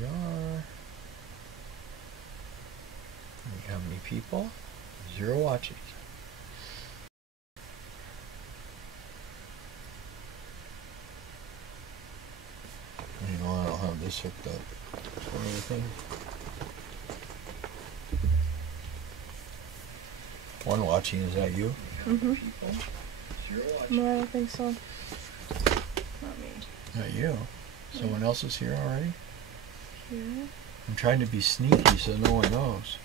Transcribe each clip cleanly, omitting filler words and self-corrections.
we are. How many people? 0 watchings. You know, I don't have this hooked up or anything. 1 watching, is that you? Mm-hmm. 0 watching. No, I don't think so. Not me. Not you. Someone else is here already? Here. I'm trying to be sneaky so no one knows.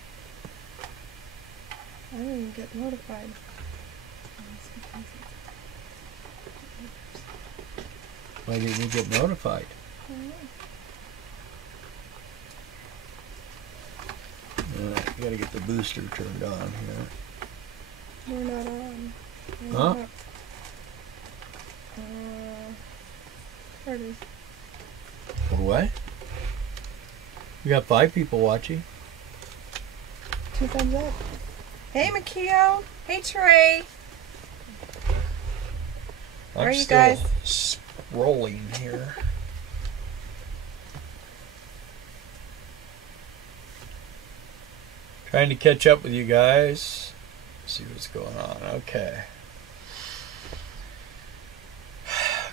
I didn't even get notified. Why didn't you get notified? You gotta get the booster turned on here. We're not on. Huh? There it is. What? We got 5 people watching. 2 thumbs up. Hey, Makio. Hey, Trey. Where are you guys? Scrolling here. Trying to catch up with you guys. See what's going on. Okay.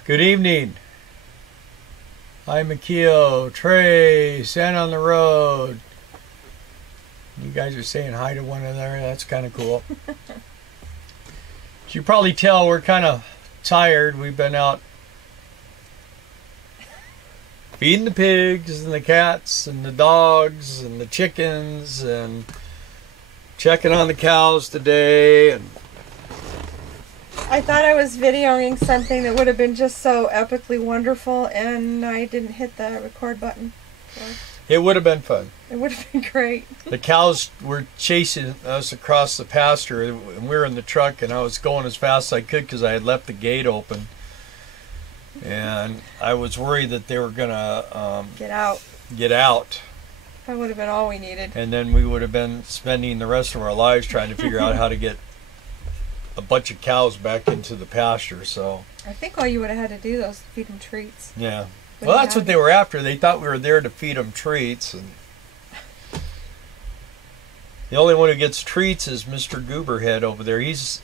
Good evening. Hi, Makio, Trey, Sand on the Road. You guys are saying hi to one another. That's kind of cool. As you probably tell, we're kind of tired. We've been out feeding the pigs and the cats and the dogs and the chickens and checking on the cows today. And I thought I was videoing something that would have been just so epically wonderful, and I didn't hit the record button. So it would have been fun. it would have been great. The cows were chasing us across the pasture, and we were in the truck, and I was going as fast as I could because I had left the gate open. And I was worried that they were going to Get out. get out. That would have been all we needed. And then we would have been spending the rest of our lives trying to figure out how to get a bunch of cows back into the pasture. So I think all you would have had to do was feed them treats. yeah. Well, that's what they were after. They thought we were there to feed them treats. And the only one who gets treats is Mr. Gooberhead over there. He's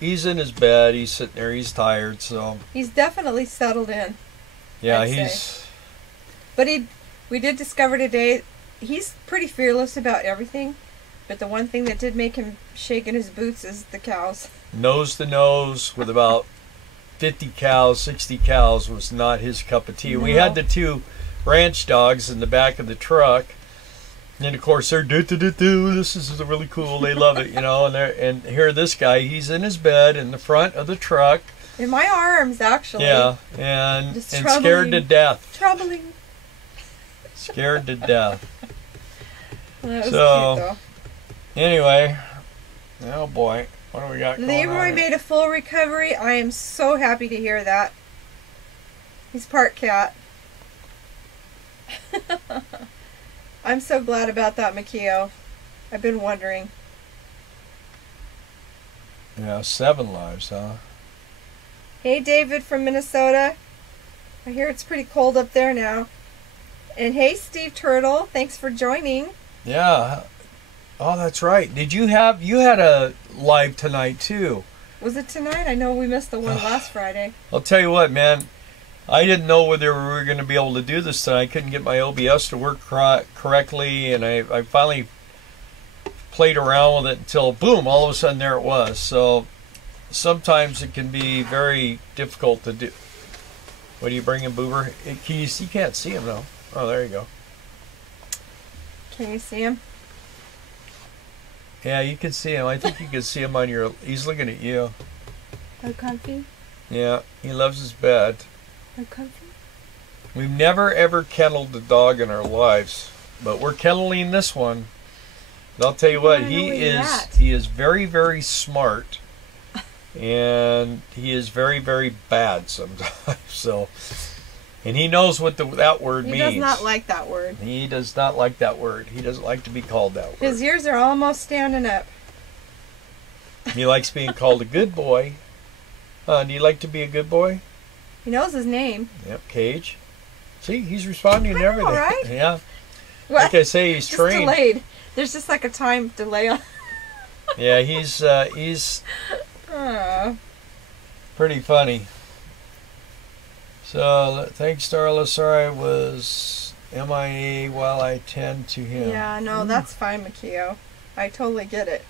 in his bed. He's sitting there. He's tired. So He's definitely settled in. yeah, I'd say. But we did discover today, he's pretty fearless about everything. But the one thing that did make him shake in his boots is the cows. nose to nose with about 50 cows, 60 cows was not his cup of tea. No. We had the 2 ranch dogs in the back of the truck. And of course they're do-do-do-do, this is really cool, they love it, you know, and here this guy, he's in his bed in the front of the truck. In my arms, actually. Yeah, and troubling. scared to death. Troubling. Scared to death. That was So, cute, though. Anyway, oh boy, what do we got going on Leroy here? made a full recovery. I am so happy to hear that. He's part cat. I'm so glad about that, Makio. I've been wondering. Yeah, 7 lives, huh? Hey, David from Minnesota. I hear it's pretty cold up there now. And hey, Steve Turtle. Thanks for joining. Yeah. Oh, that's right. You had a live tonight too? Was it tonight? I know we missed the one last Friday. I'll tell you what, man. I didn't know whether we were going to be able to do this tonight. I couldn't get my OBS to work correctly, and I finally played around with it until, boom, all of a sudden there it was. So sometimes it can be very difficult to do. What are you bringing, Boober? You can't see him, though. Oh, there you go. Can you see him? Yeah, you can see him. I think you can see him on your... He's looking at you. How comfy? Yeah, he loves his bed. How comfy? We've never ever kenneled a dog in our lives, but we're kenneling this one. And I'll tell you what, he is very, very smart, and he is very, very bad sometimes. So, and he knows what that word means. He does not like that word. He does not like that word. He doesn't like to be called that word. His ears are almost standing up. He likes being called a good boy. Do you like to be a good boy? He knows his name. Yep, Cage. See, he's responding to everything. All right. Yeah. like I say, he's just trained. delayed. There's just like a time delay on. Yeah, he's pretty funny. So thanks, Darla. Sorry I was MIA while I tend to him. Yeah, no, that's fine, Makio. I totally get it.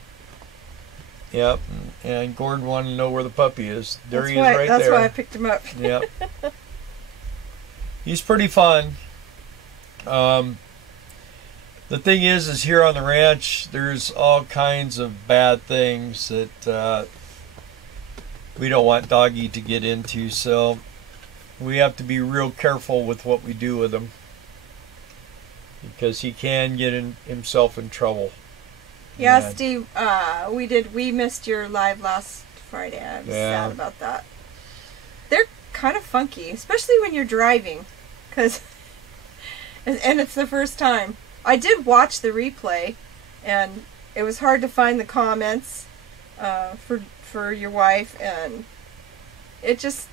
Yep, and Gordon wanted to know where the puppy is. There That's he is, why, right that's there. why I picked him up. Yep. He's pretty fun. The thing is here on the ranch, there's all kinds of bad things that we don't want Doggy to get into, so we have to be real careful with what we do with him, because he can get himself in trouble. Yeah, And, Steve, we missed your live last Friday. I was sad about that. They're kind of funky, especially when you're driving, and it's the first time. I did watch the replay, and it was hard to find the comments for your wife, and it just,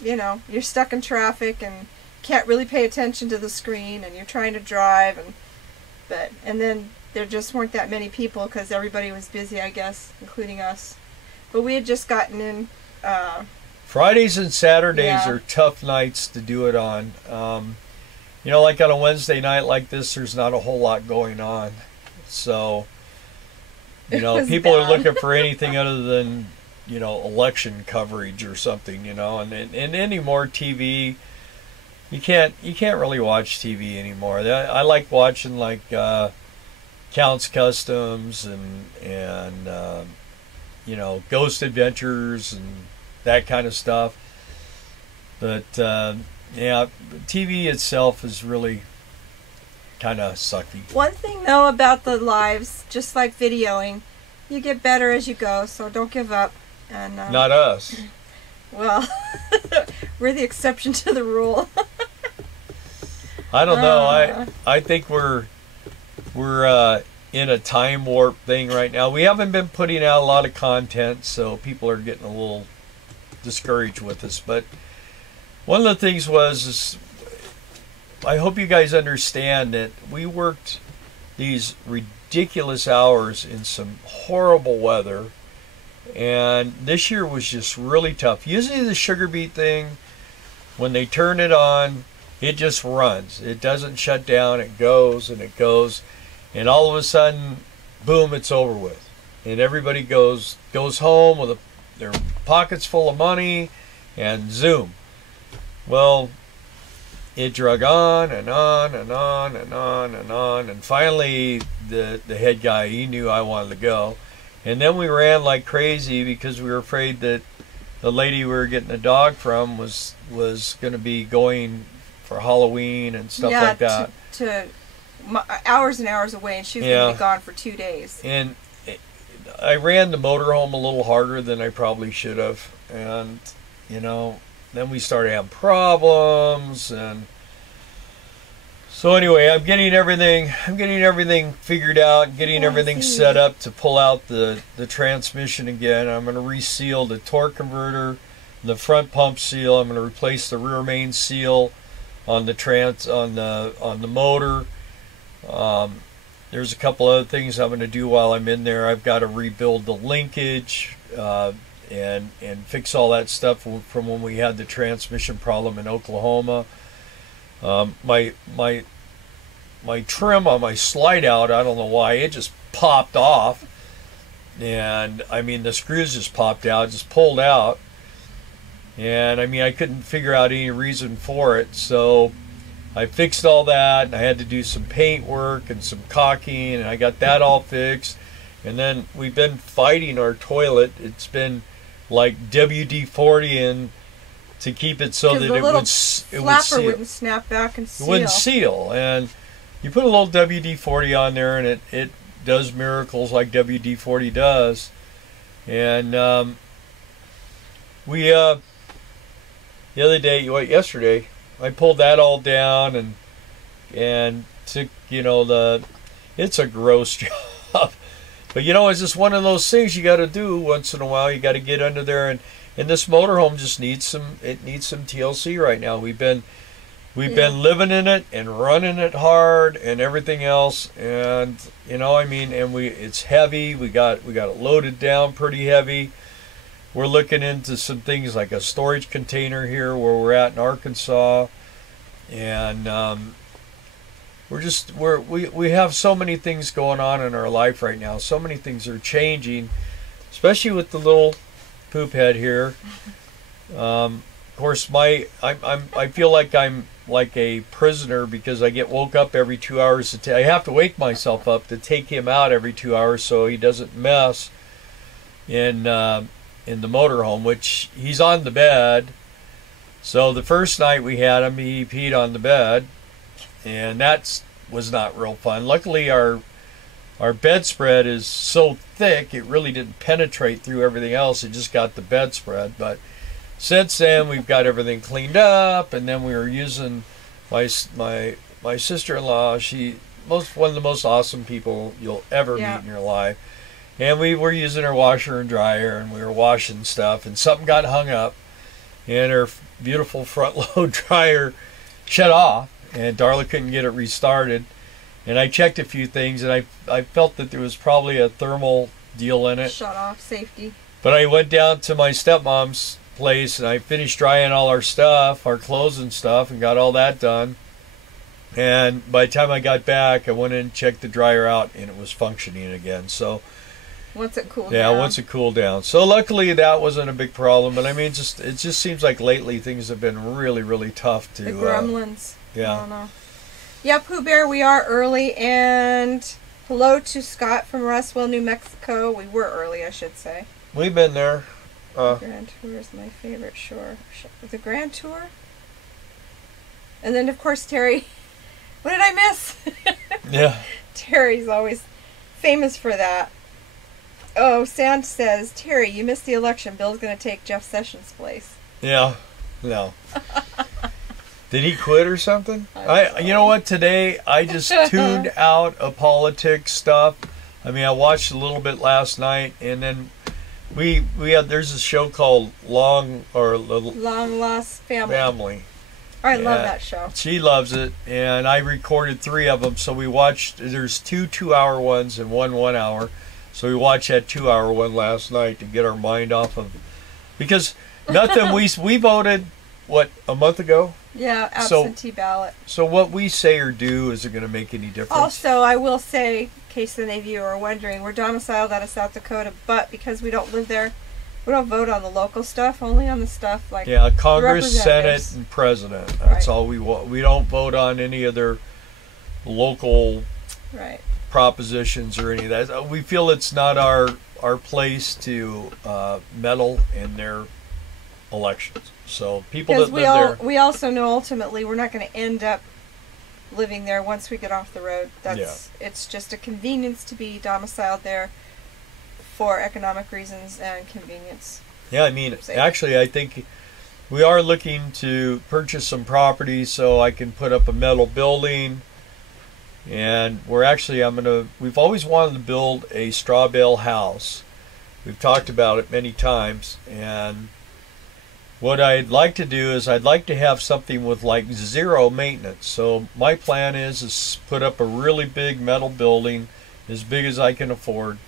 you're stuck in traffic and can't really pay attention to the screen, and you're trying to drive, and then there just weren't that many people because everybody was busy, I guess, including us. But we had just gotten in. Fridays and Saturdays are tough nights to do it on. Like on a Wednesday night like this, there's not a whole lot going on. So, people are looking for anything other than, election coverage or something, and anymore TV, you can't really watch TV anymore. I like watching Count's Customs and Ghost Adventures and that kind of stuff. But TV itself is really kind of sucky. One thing though about the lives, just like videoing, you get better as you go, so don't give up. And not us. Well, we're the exception to the rule. I don't know. I think we're in a time warp thing right now. We haven't been putting out a lot of content, so people are getting a little discouraged with us. But one of the things is I hope you guys understand that we worked these ridiculous hours in some horrible weather, and this year was just really tough. Usually the sugar beet thing, when they turn it on, it just runs. It doesn't shut down. It goes and it goes, and all of a sudden, boom, it's over with, and everybody goes home with their pockets full of money, and zoom. Well, it drug on and on and on and on and on, and finally the head guy, he knew I wanted to go, and then we ran like crazy because we were afraid that the lady we were getting a dog from was going to be going for Halloween and stuff like that. To hours and hours away, and she was going to be gone for 2 days. And I ran the motorhome a little harder than I probably should have, and then we started having problems, and so anyway, I'm getting everything figured out, getting everything set up to pull out the transmission again. I'm going to reseal the torque converter, the front pump seal. I'm going to replace the rear main seal on the motor. There's a couple other things I'm going to do while I'm in there. I've got to rebuild the linkage and fix all that stuff from when we had the transmission problem in Oklahoma. My trim on my slide out, I don't know why, it just popped off, and I mean the screws just popped out, just pulled out, and I mean I couldn't figure out any reason for it. So I fixed all that, and I had to do some paint work and some caulking, and I got that all fixed. And then we've been fighting our toilet. It's been like WD-40 and to keep it so that it would seal. Wouldn't snap back and seal. It wouldn't seal, and you put a little WD-40 on there, and it does miracles like WD-40 does. And we the other day, yesterday, I pulled that all down and took, it's a gross job. But it's just one of those things you got to do once in a while. You got to get under there, and this motorhome just needs some TLC right now. We've been We've been living in it and running it hard and everything else, and you know, I mean, and it's heavy. We got it loaded down pretty heavy. We're looking into some things like a storage container here where we're at in Arkansas, and we have so many things going on in our life right now. So many things are changing, especially with the little poop head here. Of course, I feel like I'm like a prisoner because I get woke up every 2 hours. I have to wake myself up to take him out every 2 hours so he doesn't mess in the motorhome, which he's on the bed. So the first night we had him, he peed on the bed, and that was not real fun. Luckily, our bedspread is so thick it really didn't penetrate through everything else. It just got the bedspread. But since then, we've got everything cleaned up, and then we were using my sister-in-law. One of the most awesome people you'll ever meet in your life. And we were using her washer and dryer, and we were washing stuff, and something got hung up, and her beautiful front-load dryer shut off, and Darla couldn't get it restarted. And I checked a few things, and I felt that there was probably a thermal deal in it. Shut off, safety. But I went down to my stepmom's place, and I finished drying all our stuff, our clothes and stuff, and got all that done. And by the time I got back, I went in and checked the dryer out, and it was functioning again. So once it cooled down. Yeah, once it cooled down. So luckily that wasn't a big problem. But I mean, it just seems like lately things have been really, really tough to. The gremlins. Yeah. I don't know. Yeah, Pooh Bear, we are early, and hello to Scott from Roswell, New Mexico. We were early, I should say. We've been there. Grand Tour is my favorite shore. The Grand Tour? And then, of course, Terry. What did I miss? Yeah. Terry's always famous for that. Oh, Sand says, Terry, you missed the election. Bill's going to take Jeff Sessions' place. Yeah. No. Did he quit or something? You know what? Today I just tuned out of politics stuff. I mean, I watched a little bit last night, and then there's a show called Long Lost Family. I love that show. She loves it, and I recorded 3 of them. So we watched. There's 2 2-hour ones and 1 1-hour. So we watched that 2-hour one last night to get our mind off of, because nothing. we voted a month ago. Yeah, absentee ballot. So what we say or do isn't going to make any difference. Also, I will say, in case any of you are wondering, we're domiciled out of South Dakota, but because we don't live there, we don't vote on the local stuff, only on the stuff like Congress, Senate, and President. That's all we want. We don't vote on any other local propositions or any of that. We feel it's not our place to meddle in their elections. So people that live there. We also know ultimately we're not going to end up living there once we get off the road. It's just a convenience to be domiciled there for economic reasons and convenience. Yeah, I mean, actually, I think we are looking to purchase some property so I can put up a metal building. And we've always wanted to build a straw bale house. We've talked about it many times, and what I'd like to do is I'd like to have something with like 0 maintenance. So my plan is put up a really big metal building, as big as I can afford,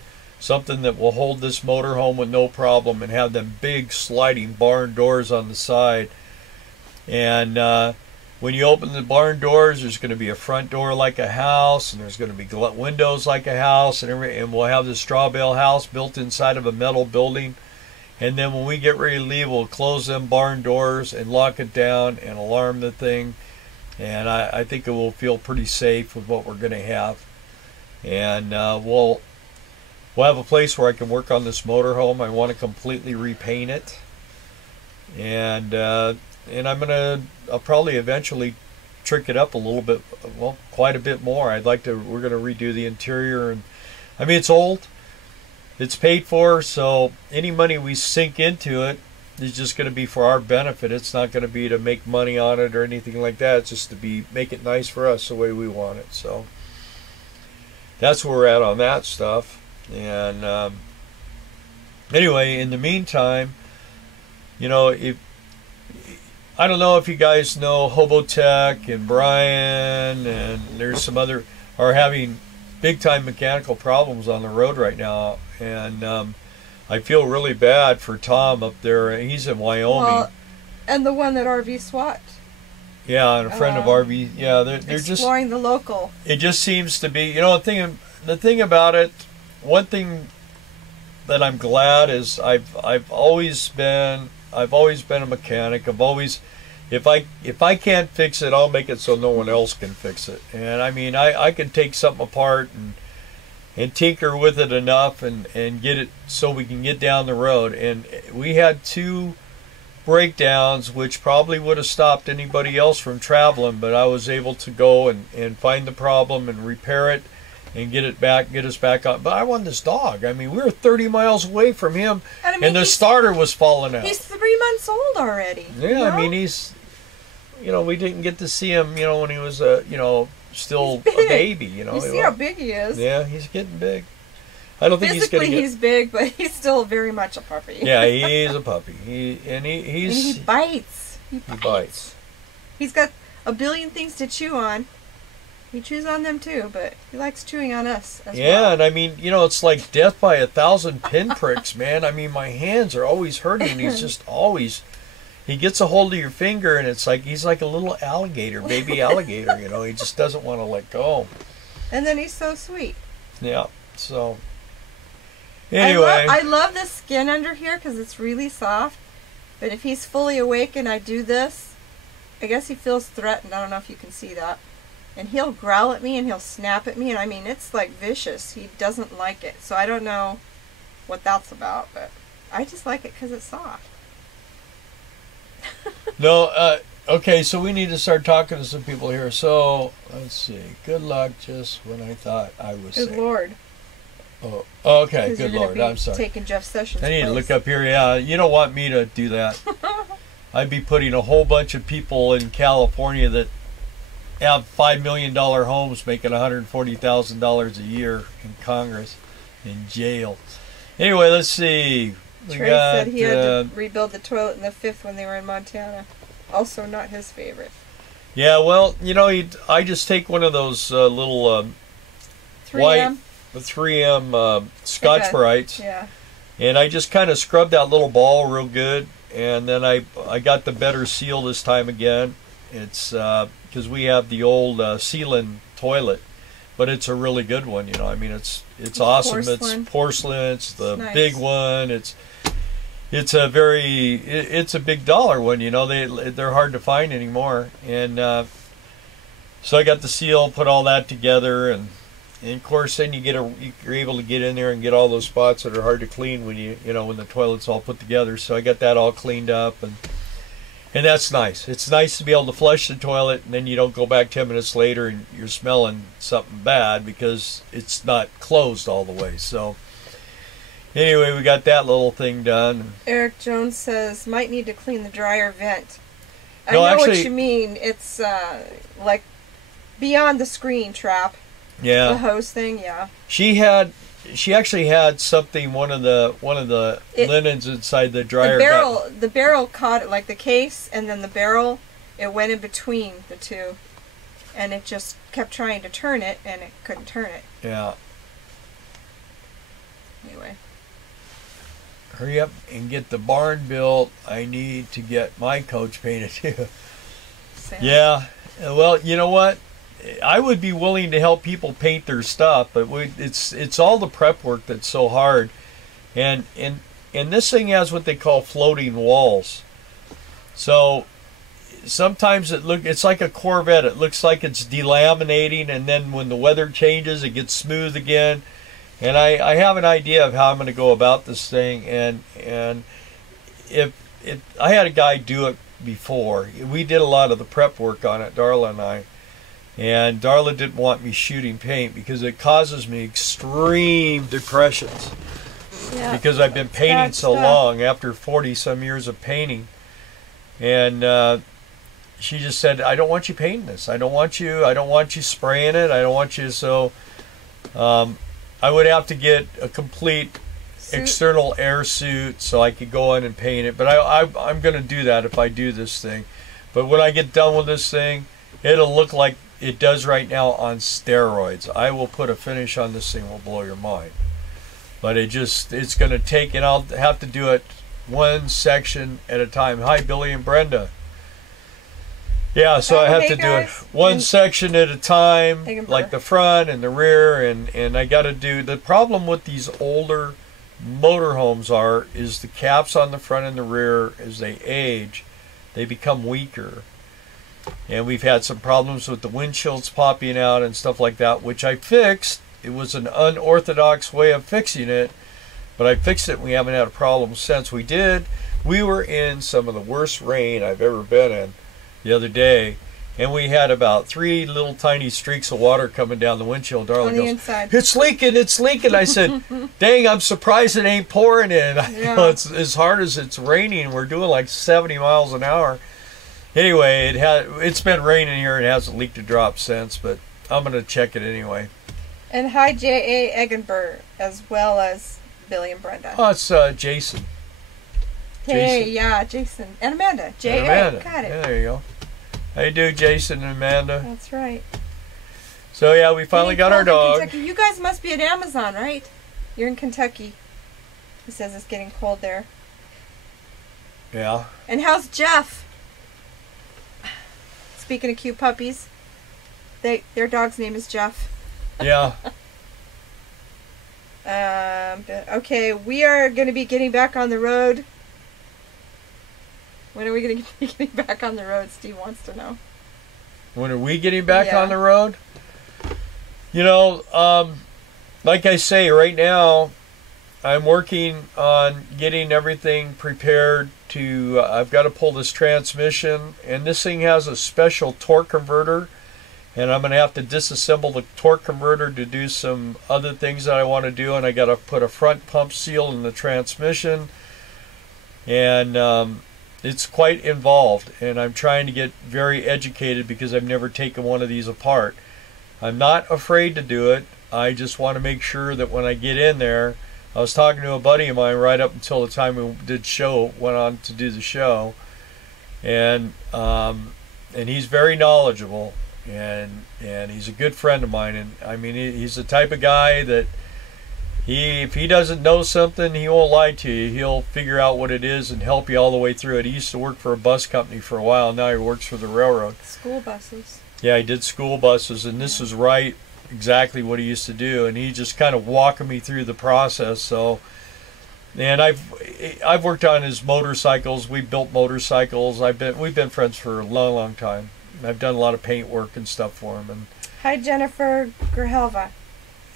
something that will hold this motorhome with no problem, and have them big sliding barn doors on the side. And when you open the barn doors, there's going to be a front door like a house, and there's going to be windows like a house, and we'll have this straw bale house built inside of a metal building. And then when we get ready to leave, we'll close them barn doors and lock it down and alarm the thing. And I think it will feel pretty safe with what we're going to have. And we'll have a place where I can work on this motorhome. I want to completely repaint it. And I'll probably eventually trick it up a little bit, quite a bit more. We're going to redo the interior. And I mean, it's old. It's paid for, so any money we sink into it is just going to be for our benefit. It's not going to be to make money on it or anything like that. It's just to make it nice for us the way we want it. So that's where we're at on that stuff. And anyway, in the meantime, if I don't know if you guys know Hobotech and Brian, and there's some other are having big time mechanical problems on the road right now, and I feel really bad for Tom up there. He's in Wyoming. Well, and the one that RV SWAT. Yeah, and a friend of RV. Yeah, they're just exploring the local. It just seems to be, the thing about it. One thing that I'm glad is I've always been a mechanic. I've always, if I can't fix it, I'll make it so no one else can fix it. And I mean, I can take something apart and tinker with it enough and get it so we can get down the road. And we had 2 breakdowns, which probably would have stopped anybody else from traveling, but I was able to go and find the problem and repair it and get us back on. But I want this dog. I mean, we were 30 miles away from him, and the starter was falling out. He's 3 months old already. Yeah, I mean, he's, we didn't get to see him, when he was still a baby. You see how big he is. Yeah, he's getting big. I don't think physically he's big, but he's still very much a puppy. Yeah, he's a puppy. He bites. He bites. He's got a billion things to chew on. He chews on them too, but he likes chewing on us as well. Yeah, and I mean, it's like death by 1,000 pinpricks, man. I mean, my hands are always hurting. He's just always. He gets a hold of your finger, and it's like he's like a little alligator, baby alligator. He just doesn't want to let go. And then he's so sweet. Yeah. So. Anyway, I love the skin under here because it's really soft. But if he's fully awake and I do this, I guess he feels threatened. I don't know if you can see that. And he'll growl at me and he'll snap at me. And I mean, it's like vicious. He doesn't like it. So I don't know what that's about. But I just like it because it's soft. No, okay, so we need to start talking to some people here. So, let's see. Good luck, just when I thought I was safe. Good Lord. Oh, okay, good Lord. I'm sorry. Taking Jeff Sessions' I need to place. look up here. Yeah, you don't want me to do that. I'd be putting a whole bunch of people in California that have $5 million homes making $140,000 a year in Congress in jail. Anyway, let's see. Trey said he had to rebuild the toilet in the 5th when they were in Montana. Also not his favorite. Yeah, well, I just take one of those little 3M? white, the 3M Scotch-Brites. Yeah. And I just kind of scrubbed that little ball real good. And then I got the better seal this time again. It's because we have the old sealing toilet. But it's a really good one, I mean, it's awesome. Porcelain. It's porcelain. It's the nice. big one. It's a big dollar one. They're hard to find anymore. And so I got the seal, put all that together, and of course then you're able to get in there and get all those spots that are hard to clean when when the toilet's all put together. So I got that all cleaned up and that's nice. It's nice to be able to flush the toilet, and then you don't go back 10 minutes later and you're smelling something bad because it's not closed all the way. So anyway, we got that little thing done. Eric Jones says, might need to clean the dryer vent. I No, know actually, what you mean. It's like beyond the screen trap. Yeah. The hose thing, yeah. She actually had something. One of the linens inside the dryer. The barrel caught it, like the case, and then the barrel. It went in between the two, and it just kept trying to turn it, and it couldn't turn it. Yeah. Anyway. Hurry up and get the barn built. I need to get my coach painted too. Yeah. Well, you know what? I would be willing to help people paint their stuff, but it's all the prep work that's so hard, and this thing has what they call floating walls. So sometimes it's like a Corvette. It looks like it's delaminating, and then when the weather changes, it gets smooth again. And I have an idea of how I'm going to go about this thing, and if I had a guy do it before. We did a lot of the prep work on it, Darla and I. And Darla didn't want me shooting paint because it causes me extreme depressions. Yeah, because I've been painting so long after 40 some years of painting. And she just said, I don't want you painting this. I don't want you spraying it. I don't want you. So I would have to get a complete external air suit so I could go in and paint it. But I'm going to do that if I do this thing. But when I get done with this thing, it'll look like it does right now on steroids. I will put a finish on this thing, will blow your mind. But it's going to take, and I'll have to do it one section at a time. Hi, Billy and Brenda. Yeah, so I have to do it one section at a time, like the front and the rear, and I got to do, the problem with these older motorhomes is the caps on the front and the rear, as they age, they become weaker. And we've had some problems with the windshields popping out and stuff like that, which I fixed. It was an unorthodox way of fixing it, but I fixed it and we haven't had a problem since. We were in some of the worst rain I've ever been in the other day, and we had about 3 little tiny streaks of water coming down the windshield. Darling goes, inside. It's leaking. I said, dang, I'm surprised it ain't pouring in. Yeah. You know, it's as hard as it's raining. We're doing like 70 miles an hour. Anyway, it's been raining here and hasn't leaked a drop since, but I'm going to check it anyway. And hi, J.A. Eggenberg, as well as Billy and Brenda. Oh, it's Jason. Hey, Jason. yeah, Jason. And Amanda. J.A. Amanda. Got it. Yeah, there you go. How you do, Jason and Amanda? That's right. So, yeah, we finally got our dog. Kentucky. You guys must be at Amazon, right? You're in Kentucky. He says it's getting cold there. Yeah. And how's Jeff? Speaking of cute puppies, their dog's name is Jeff. Yeah. Okay, we are going to be getting back on the road. When are we going to be getting back on the road? Steve wants to know. When are we getting back on the road? You know, like I say, right now, I'm working on getting everything prepared to, I've got to pull this transmission, and this thing has a special torque converter, and I'm going to have to disassemble the torque converter to do some other things that I want to do, and I got to put a front pump seal in the transmission, and it's quite involved, and I'm trying to get very educated because I've never taken one of these apart. I'm not afraid to do it. I just want to make sure that when I get in there, I was talking to a buddy of mine right up until the time we went on to do the show, and he's very knowledgeable, and he's a good friend of mine, and I mean he's the type of guy that if he doesn't know something, he won't lie to you. He'll figure out what it is and help you all the way through it. He used to work for a bus company for a while. Now he works for the railroad. School buses. Yeah, he did school buses, and this is right exactly what he used to do, and he just kind of walking me through the process. So, and I've worked on his motorcycles. We built motorcycles. We've been friends for a long time. I've done a lot of paint work and stuff for him. And hi, Jennifer Gerhelva.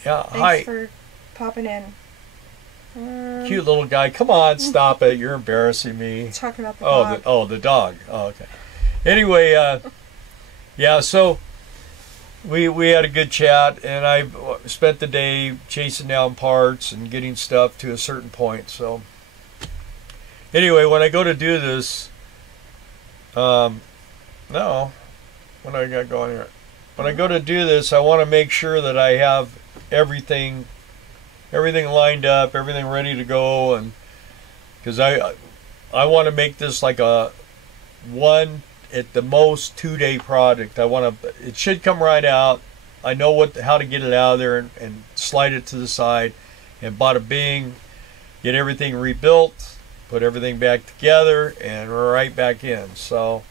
Yeah, Thanks for popping in. Cute little guy. Come on, stop it. You're embarrassing me. Talking about the dog. The dog. Oh, okay. Anyway, yeah, so we had a good chat, and I spent the day chasing down parts and getting stuff to a certain point. So anyway, when I go to do this, what do I got going here? When I go to do this, I want to make sure that I have everything lined up, everything ready to go, and because I want to make this like a one at the most 2-day project. It should come right out. I know how to get it out of there and slide it to the side, and bada bing, get everything rebuilt, put everything back together, and right back in. So,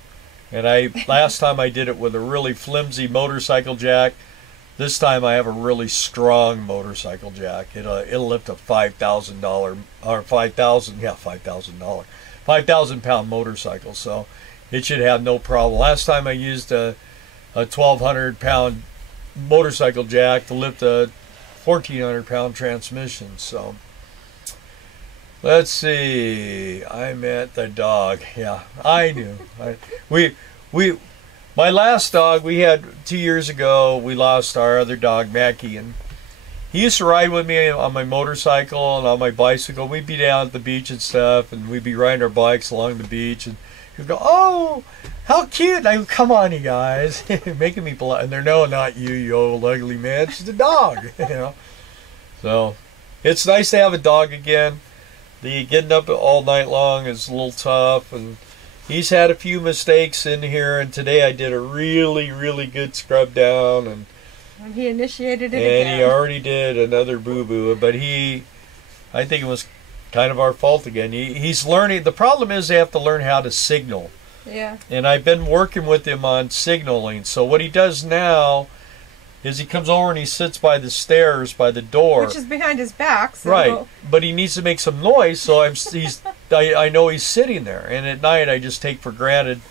and last time I did it with a really flimsy motorcycle jack. This time I have a really strong motorcycle jack. It'll lift a $5,000 or $5,000 pound motorcycle. So it should have no problem. Last time I used a 1,200 pound motorcycle jack to lift a 1,400 pound transmission. So let's see. I met the dog. Yeah, I knew. My last dog we had 2 years ago, we lost our other dog, Mackie, and he used to ride with me on my motorcycle and on my bicycle. We'd be down at the beach and stuff, and we'd be riding our bikes along the beach, and he'd go, "Oh, how cute!" And I go, "Come on, you guys," making me blush. And they're, "No, not you, you old ugly man. She's a dog," you know. So, it's nice to have a dog again. The getting up all night long is a little tough, and he's had a few mistakes in here, and today I did a really, really good scrub down, and he initiated it and again. he already did another boo-boo, but I think it was kind of our fault again. He's learning. The problem is they have to learn how to signal. Yeah. And I've been working with him on signaling. So what he does now is he comes over and he sits by the stairs by the door, which is behind his back. So right. But he needs to make some noise, so I know he's sitting there. And at night I just take for granted.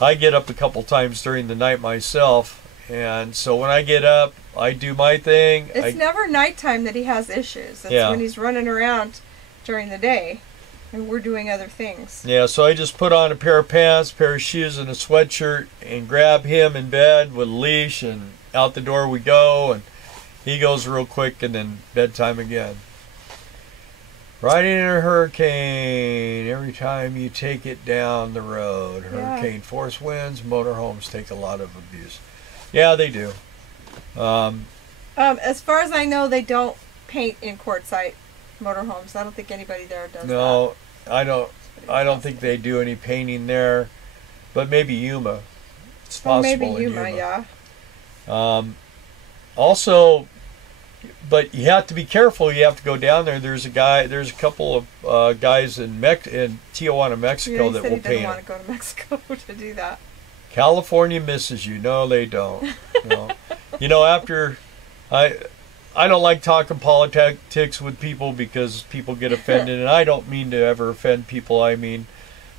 I get up a couple times during the night myself, and so when I get up, I do my thing. It's never nighttime that he has issues. It's when he's running around during the day and we're doing other things. Yeah, so I just put on a pair of pants, pair of shoes, and a sweatshirt, and grab him in bed with a leash, and out the door we go, and he goes real quick, and then bedtime again. Riding in a hurricane, every time you take it down the road. Hurricane force winds, motorhomes take a lot of abuse. Yeah, they do. As far as I know, they don't paint in quartzite motorhomes. I don't think anybody there does that. No, I don't think they do any painting there, but maybe Yuma. It's possible. Maybe Yuma, yeah. Also, but you have to be careful. You have to go down there. There's a couple of guys in Tijuana, Mexico that will paint. He didn't want to go to Mexico to do that. California misses you. No, they don't. After I don't like talking politics with people because people get offended, and I don't mean to ever offend people.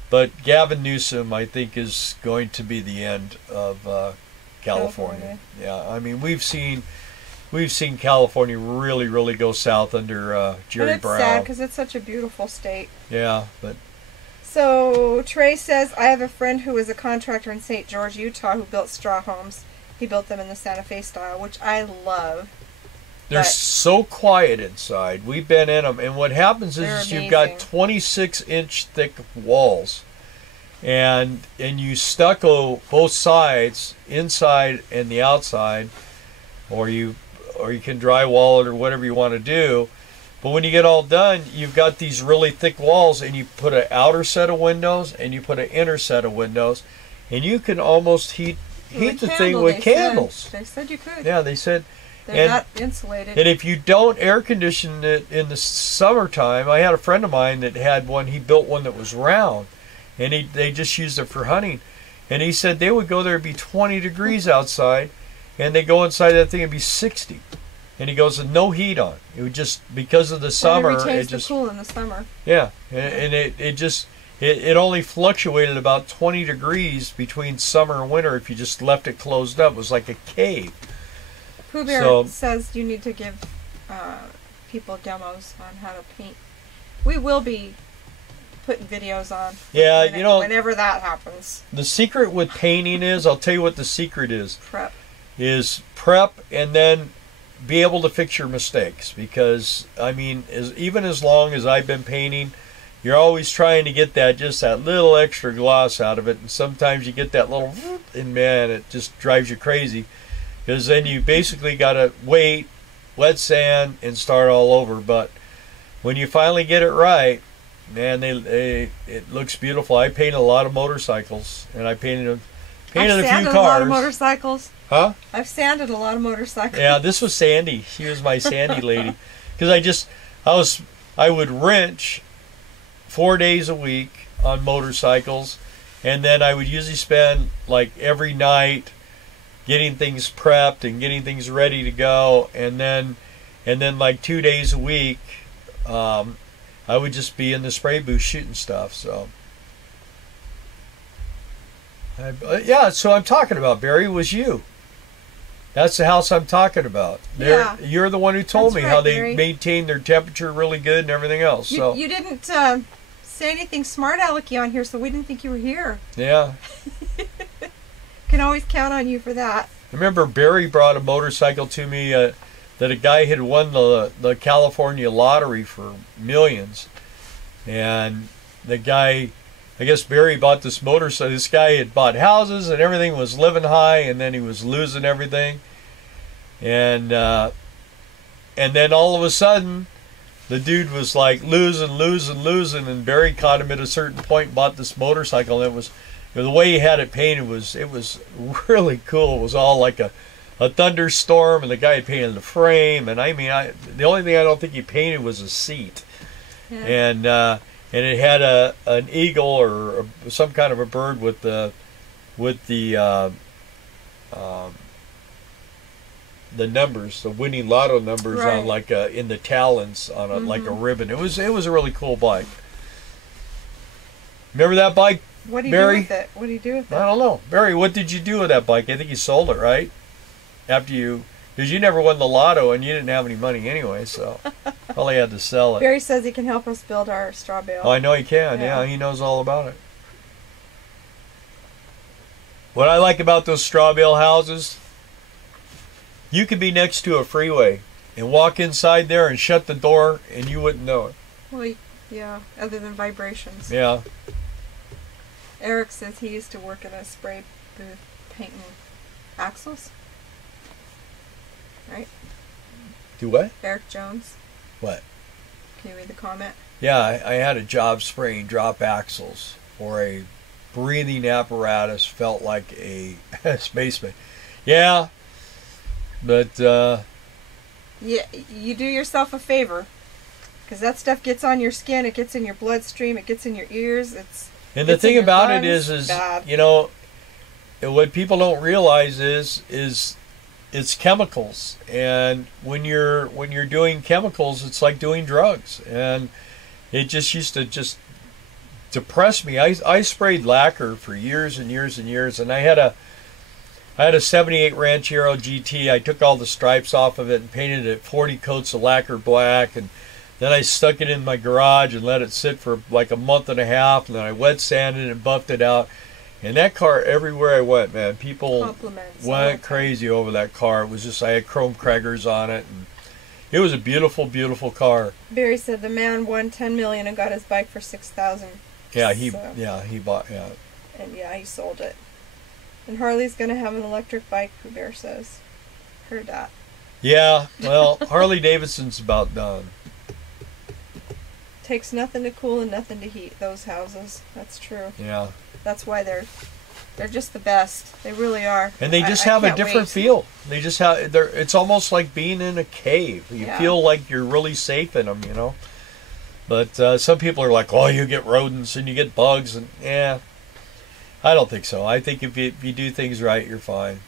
But Gavin Newsom, I think, is going to be the end of California. Yeah, we've seen California really, really go south under Jerry Brown. But it's sad because it's such a beautiful state. Yeah, but. So Trey says, I have a friend who is a contractor in St. George, Utah, who built straw homes. He built them in the Santa Fe style, which I love. They're so quiet inside. We've been in them, and what happens is you've got 26-inch thick walls, and you stucco both sides, inside and the outside, or you can drywall it or whatever you want to do. But when you get all done, you've got these really thick walls, and you put an outer set of windows and you put an inner set of windows, and you can almost heat the thing with candles. They said you could. Yeah, they said. They're not insulated. And if you don't air condition it in the summertime, I had a friend of mine that had one. He built one that was round, and they just used it for hunting. And he said they would go there, it'd be 20 degrees outside, and they go inside that thing, it'd be 60. And he goes, with no heat on. It would just, because of the summer, it retains the cool in the summer. Yeah, and it only fluctuated about 20 degrees between summer and winter if you just left it closed up. It was like a cave. Pooh Bear says you need to give people demos on how to paint. We will be putting videos on. Yeah, whenever that happens. The secret with painting is, I'll tell you what the secret is. Prep. Is prep, and then be able to fix your mistakes. Because, even as long as I've been painting, you're always trying to get just that little extra gloss out of it. And sometimes you get that little, and man, it just drives you crazy. Because then you basically got to wait, wet sand, and start all over. But when you finally get it right, man, it looks beautiful. I painted a lot of motorcycles, and I painted a few cars. I've sanded a lot of motorcycles. Huh? I've sanded a lot of motorcycles. Yeah, this was Sandy. She was my Sandy lady. Because I would wrench 4 days a week on motorcycles, and then I would usually spend like every night getting things prepped and getting things ready to go, and then like 2 days a week I would just be in the spray booth shooting stuff. So so I'm talking about, Barry, was you. That's the house I'm talking about. Yeah. You're the one who told me how they maintain their temperature really good and everything else. You didn't say anything smart alecky on here, so we didn't think you were here. Yeah. Can always count on you for that. I remember Barry brought a motorcycle to me that a guy had won the California lottery for millions. And the guy, I guess Barry bought this motorcycle. This guy had bought houses and everything, was living high, and then he was losing everything. And then all of a sudden, the dude was like losing, and Barry caught him at a certain point and bought this motorcycle, and it was, you know, the way he had it painted it was really cool. It was all like a thunderstorm, and the guy had painted the frame, and I mean, the only thing I don't think he painted was a seat. Yeah. And it had an eagle or some kind of a bird with the numbers, the winning lotto numbers, right, on like in the talons on a, like a ribbon. It was a really cool bike. Remember that bike, What do you Barry? do with it? What do you do with it? I don't know, Barry. What did you do with that bike? I think you sold it, right? After you, because you never won the lotto and you didn't have any money anyway, so probably had to sell it. Barry says he can help us build our straw bale. Oh, I know he can. Yeah, he knows all about it. What I like about those straw bale houses, you could be next to a freeway and walk inside there and shut the door and you wouldn't know it. Well, yeah, other than vibrations. Yeah. Eric says he used to work in a spray booth painting axles. Right? Do what? Eric Jones. What? Can you read the comment? Yeah, I had a job spraying drop axles for a breathing apparatus, felt like a spaceman. Yeah, but yeah, you do yourself a favor, because that stuff gets on your skin, it gets in your bloodstream, it gets in your ears. And the thing about it is bad. You know, what people don't realize is it's chemicals, and when you're doing chemicals, it's like doing drugs, and it just used to just depress me. I sprayed lacquer for years and years and years, and I had a 78 Ranchero GT. I took all the stripes off of it and painted it 40 coats of lacquer black, and then I stuck it in my garage and let it sit for like a month and a half, and then I wet sanded it and buffed it out. And that car, everywhere I went, man, people went crazy over that car. It was just, I had chrome craggers on it, and it was a beautiful, beautiful car. Barry said the man won $10 million and got his bike for $6,000. Yeah, he bought, yeah. And yeah, he sold it. And Harley's gonna have an electric bike, Bear says. Heard that. Yeah, well, Harley Davidson's about done. Takes nothing to cool and nothing to heat those houses. That's true. Yeah. That's why they're just the best. They really are. And they just have a different feel. They just have, it's almost like being in a cave. You feel like you're really safe in them, you know. But some people are like, oh, you get rodents and you get bugs, and yeah, I don't think so. I think if you do things right, you're fine.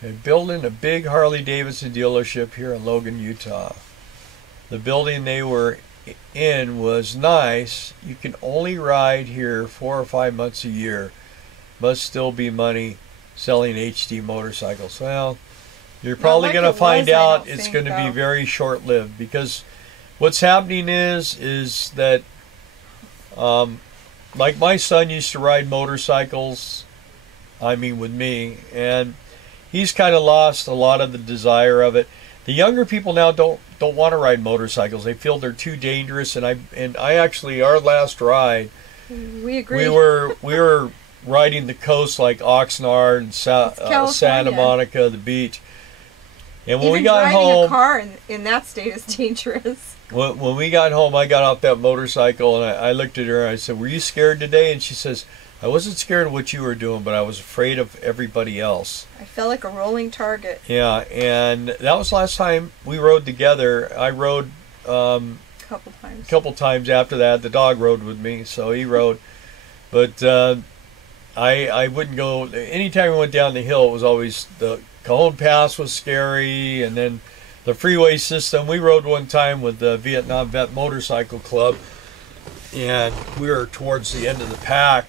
They're building a big Harley Davidson dealership here in Logan, Utah. The building they were in was nice. You can only ride here 4 or 5 months a year. Must still be money selling HD motorcycles. Well, you're probably going to find out it's going to be very short-lived, because what's happening is that like my son used to ride motorcycles, I mean with me, and he's kind of lost a lot of the desire of it. The younger people now don't want to ride motorcycles. They feel they're too dangerous. And I actually, our last ride, we agree. We were riding the coast like Oxnard and Santa Monica, the beach. And when we got home, a car in that state is dangerous. When we got home, I got off that motorcycle and I looked at her and I said, "Were you scared today?" And she says, "I wasn't scared of what you were doing, but I was afraid of everybody else." I felt like a rolling target. Yeah, and that was last time we rode together. I rode couple times after that. The dog rode with me, so he rode. But I wouldn't go. Anytime we went down the hill, it was always the Cajon Pass was scary, and then the freeway system. We rode one time with the Vietnam Vet Motorcycle Club, and we were towards the end of the pack.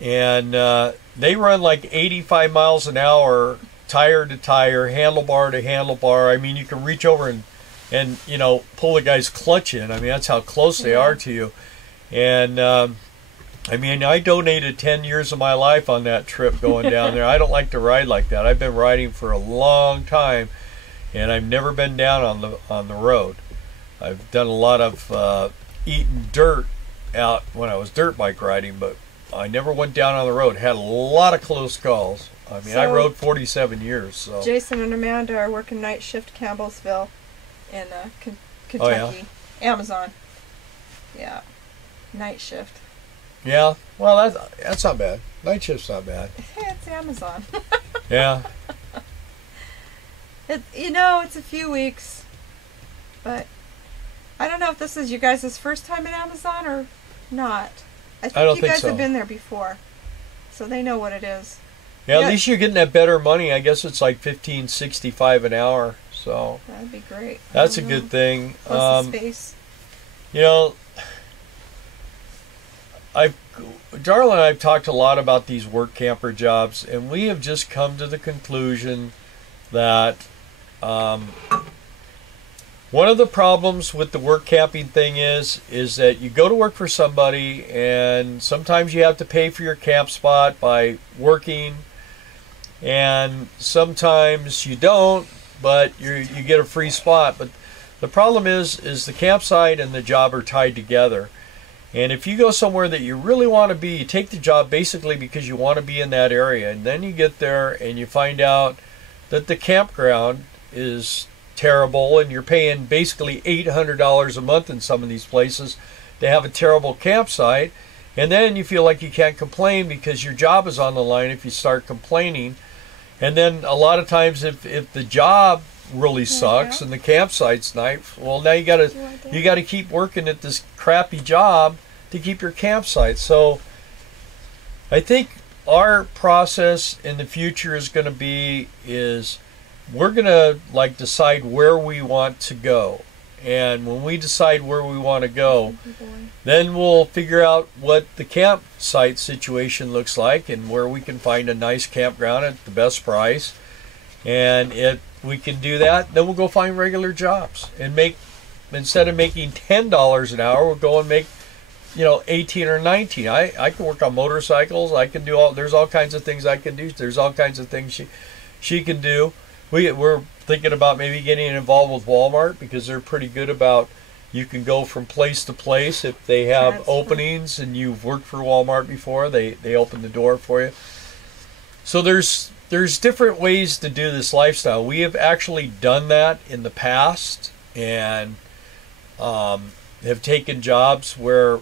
And they run like 85 miles an hour, tire to tire, handlebar to handlebar. I mean, you can reach over and you know, pull the guy's clutch in. I mean, that's how close they are to you. And I mean, I donated 10 years of my life on that trip going down there. I don't like to ride like that. I've been riding for a long time, and I've never been down on the road. I've done a lot of eating dirt out when I was dirt bike riding, but I never went down on the road. Had a lot of close calls. I mean, I rode 47 years. So Jason and Amanda are working night shift Campbellsville, and Kentucky. Amazon. Yeah. Night shift. Yeah. Well, that's not bad. Night shift's not bad. It's Amazon. Yeah. It's a few weeks, but I don't know if this is you guys' first time at Amazon or not. I don't you think guys so. have been there before, so they know what it is. Yeah, at least you're getting that better money. I guess it's like $15.65 an hour. So that'd be great. That's a good thing. Plus the space. Darla and I've talked a lot about these work camper jobs, and we have just come to the conclusion that one of the problems with the work camping thing is that you go to work for somebody, and sometimes you have to pay for your camp spot by working, and sometimes you don't, but you get a free spot. But the problem is the campsite and the job are tied together. And if you go somewhere that you really want to be, you take the job basically because you want to be in that area, and then you get there and you find out that the campground is terrible, and you're paying basically $800 a month in some of these places to have a terrible campsite, and then you feel like you can't complain because your job is on the line if you start complaining. And then a lot of times if the job really sucks and the campsite's nice, well, now you gotta keep working at this crappy job to keep your campsite. So I think our process in the future is going to be we're going to decide where we want to go, and when we decide where we want to go, then we'll figure out what the campsite situation looks like and where we can find a nice campground at the best price. And if we can do that, then we'll go find regular jobs and instead of making $10 an hour, we'll go and make 18 or 19. I can work on motorcycles. I can do there's all kinds of things I can do. There's all kinds of things she can do. We're thinking about maybe getting involved with Walmart, because they're pretty good about, you can go from place to place if they have openings and you've worked for Walmart before, they open the door for you. So there's different ways to do this lifestyle. We have actually done that in the past, and have taken jobs where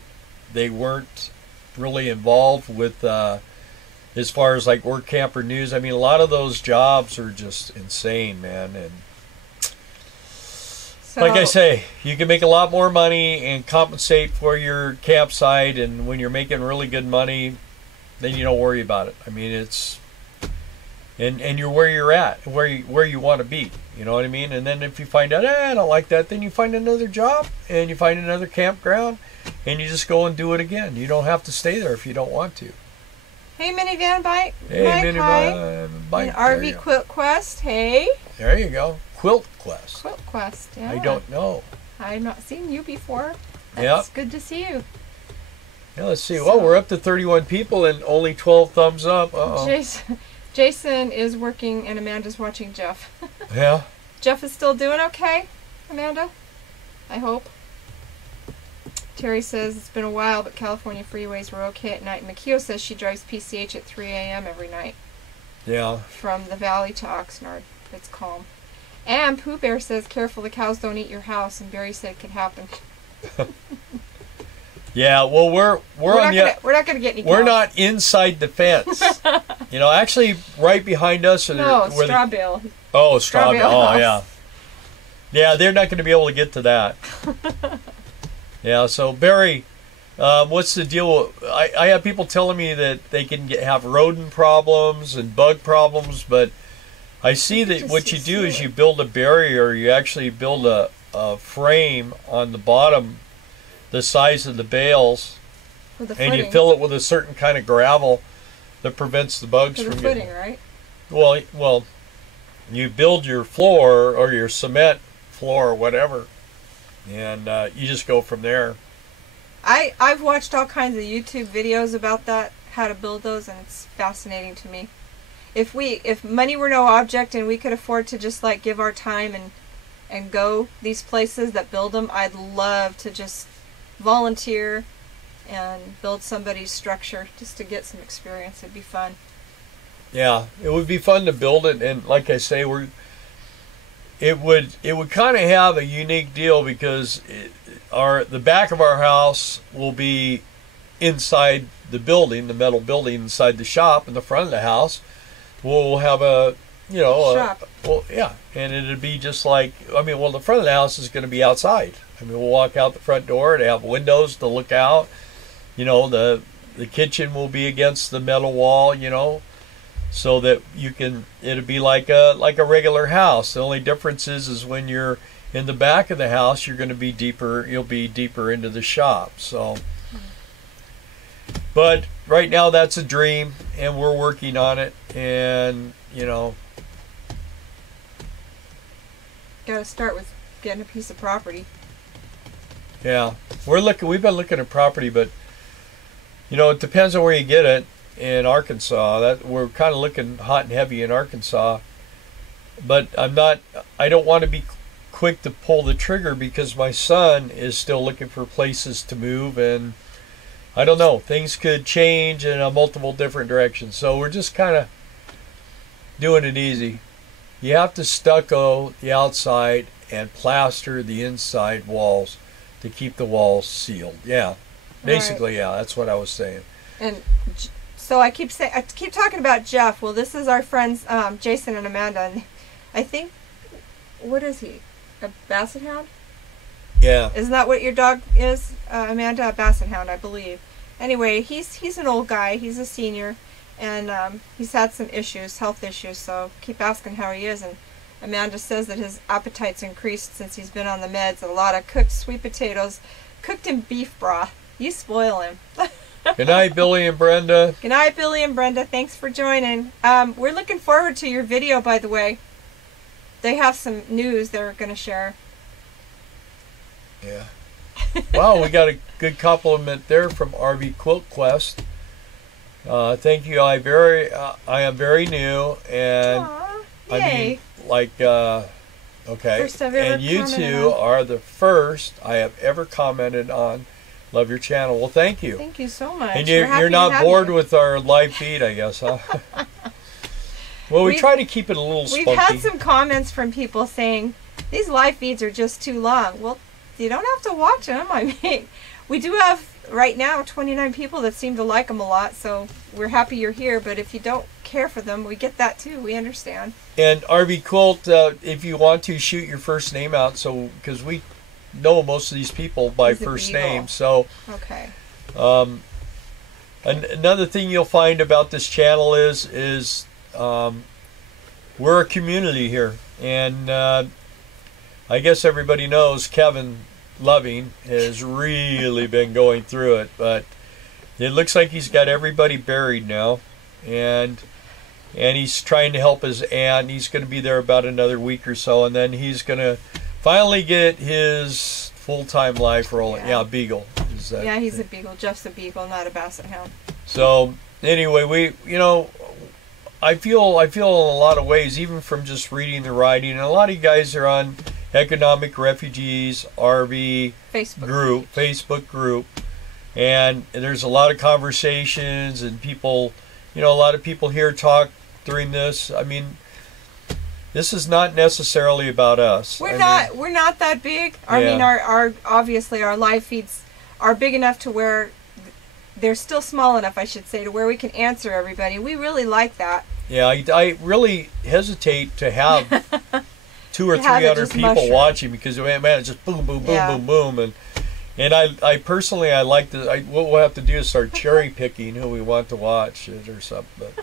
they weren't really involved with as far as work camper news. I mean, a lot of those jobs are just insane, man. And like I say, you can make a lot more money and compensate for your campsite, and when you're making really good money, then you don't worry about it. I mean, it's and you're where you're at, where you want to be. You know what I mean? And then if you find out, I don't like that, then you find another job and you find another campground, and you just go and do it again. You don't have to stay there if you don't want to. Hey, Minivan Bike. Hey, Minivan Bike. RV Quilt Quest. Hey. There you go. Quilt Quest. Quilt Quest. Yeah. I don't know. I've not seen you before. That's good to see you. Yeah, let's see. Well, we're up to 31 people and only 12 thumbs up. Jason is working and Amanda's watching Jeff. Yeah. Jeff is still doing okay, Amanda? I hope. Terry says it's been a while, but California freeways were okay at night. Makio says she drives PCH at 3 a.m. every night. Yeah. From the valley to Oxnard. It's calm. And Pooh Bear says, careful, the cows don't eat your house. And Barry said it could happen. Yeah, well, we're not going to get any cows. We're not inside the fence. Actually, right behind us. Strawbill. Strawbill. Oh, yeah. Yeah, they're not going to be able to get to that. Yeah, so Barry, what's the deal? I have people telling me that they can have rodent problems and bug problems, but I see that what you do is you build a barrier. You actually build a frame on the bottom, the size of the bales, and you fill it with a certain kind of gravel that prevents the bugs from getting. Right? Well, you build your floor or your cement floor or whatever, and you just go from there. I've watched all kinds of YouTube videos about that, how to build those, and it's fascinating to me. If money were no object and we could afford to just give our time and go these places that build them, I'd love to just volunteer and build somebody's structure just to get some experience. It'd be fun. Yeah, it would be fun to build it, and like I say, it would kind of have a unique deal because the back of our house will be inside the building, the metal building inside the shop, and the front of the house we'll have a shop. And it'd be just like, the front of the house is going to be outside. We'll walk out the front door to have windows to look out. The kitchen will be against the metal wall, so that it'll be like a regular house. The only difference is when you're in the back of the house, you'll be deeper into the shop. So, but right now that's a dream, and we're working on it, and got to start with getting a piece of property. Yeah, we've been looking at property, but it depends on where you get it. In Arkansas, that we're kind of looking hot and heavy in Arkansas, but I don't want to be quick to pull the trigger because my son is still looking for places to move, and I don't know, things could change in a multiple different directions. So we're just kind of doing it easy. You have to stucco the outside and plaster the inside walls to keep the walls sealed. Yeah, basically, right. Yeah, that's what I was saying. And so I keep talking about Jeff. Well, this is our friends Jason and Amanda, and I think, what is he? A basset hound? Yeah. Isn't that what your dog is, Amanda? A basset hound, I believe. Anyway, he's an old guy. He's a senior, and he's had some health issues. So keep asking how he is. And Amanda says that his appetite's increased since he's been on the meds. A lot of cooked sweet potatoes, cooked in beef broth. You spoil him. Good night, Billy and Brenda. Good night, Billy and Brenda. Thanks for joining. We're looking forward to your video, by the way. They have some news they're going to share. Yeah. Wow, we got a good compliment there from RV Quilt Quest. Thank you. I am very new, and yay. Okay. First I've ever and you two are the first I have ever commented on. Love your channel. Well, thank you. Thank you so much. And you're not bored with our live feed, I guess, huh? Well, we try to keep it a little spunky. We've had some comments from people saying, these live feeds are just too long. Well, you don't have to watch them. We do have, right now, 29 people that seem to like them a lot, so we're happy you're here. But if you don't care for them, we get that too. We understand. And RV Quilt, if you want to, shoot your first name out, because we know most of these people by first name. So okay. Another thing you'll find about this channel is we're a community here, and I guess everybody knows Kevin Loving has really been going through it, but it looks like he's got everybody buried now, and he's trying to help his aunt. He's going to be there about another week or so, and then he's going to finally get his full-time life rolling. Yeah, Beagle. Yeah, he's a Beagle. Jeff's a Beagle, not a Basset Hound. So anyway, I feel in a lot of ways, even from just reading the writing, and a lot of you guys are on Economic Refugees RV Facebook group, and there's a lot of conversations and people, a lot of people here talk during this. This is not necessarily about us. We're not that big. Our obviously our live feeds are big enough to where they're still small enough, I should say, to where we can answer everybody. We really like that. Yeah, I really hesitate to have 200 or 300 people watching, because man, it's just boom, boom, boom, boom, boom, and I personally like to. What we'll have to do is start cherry picking who we want to watch it or something. But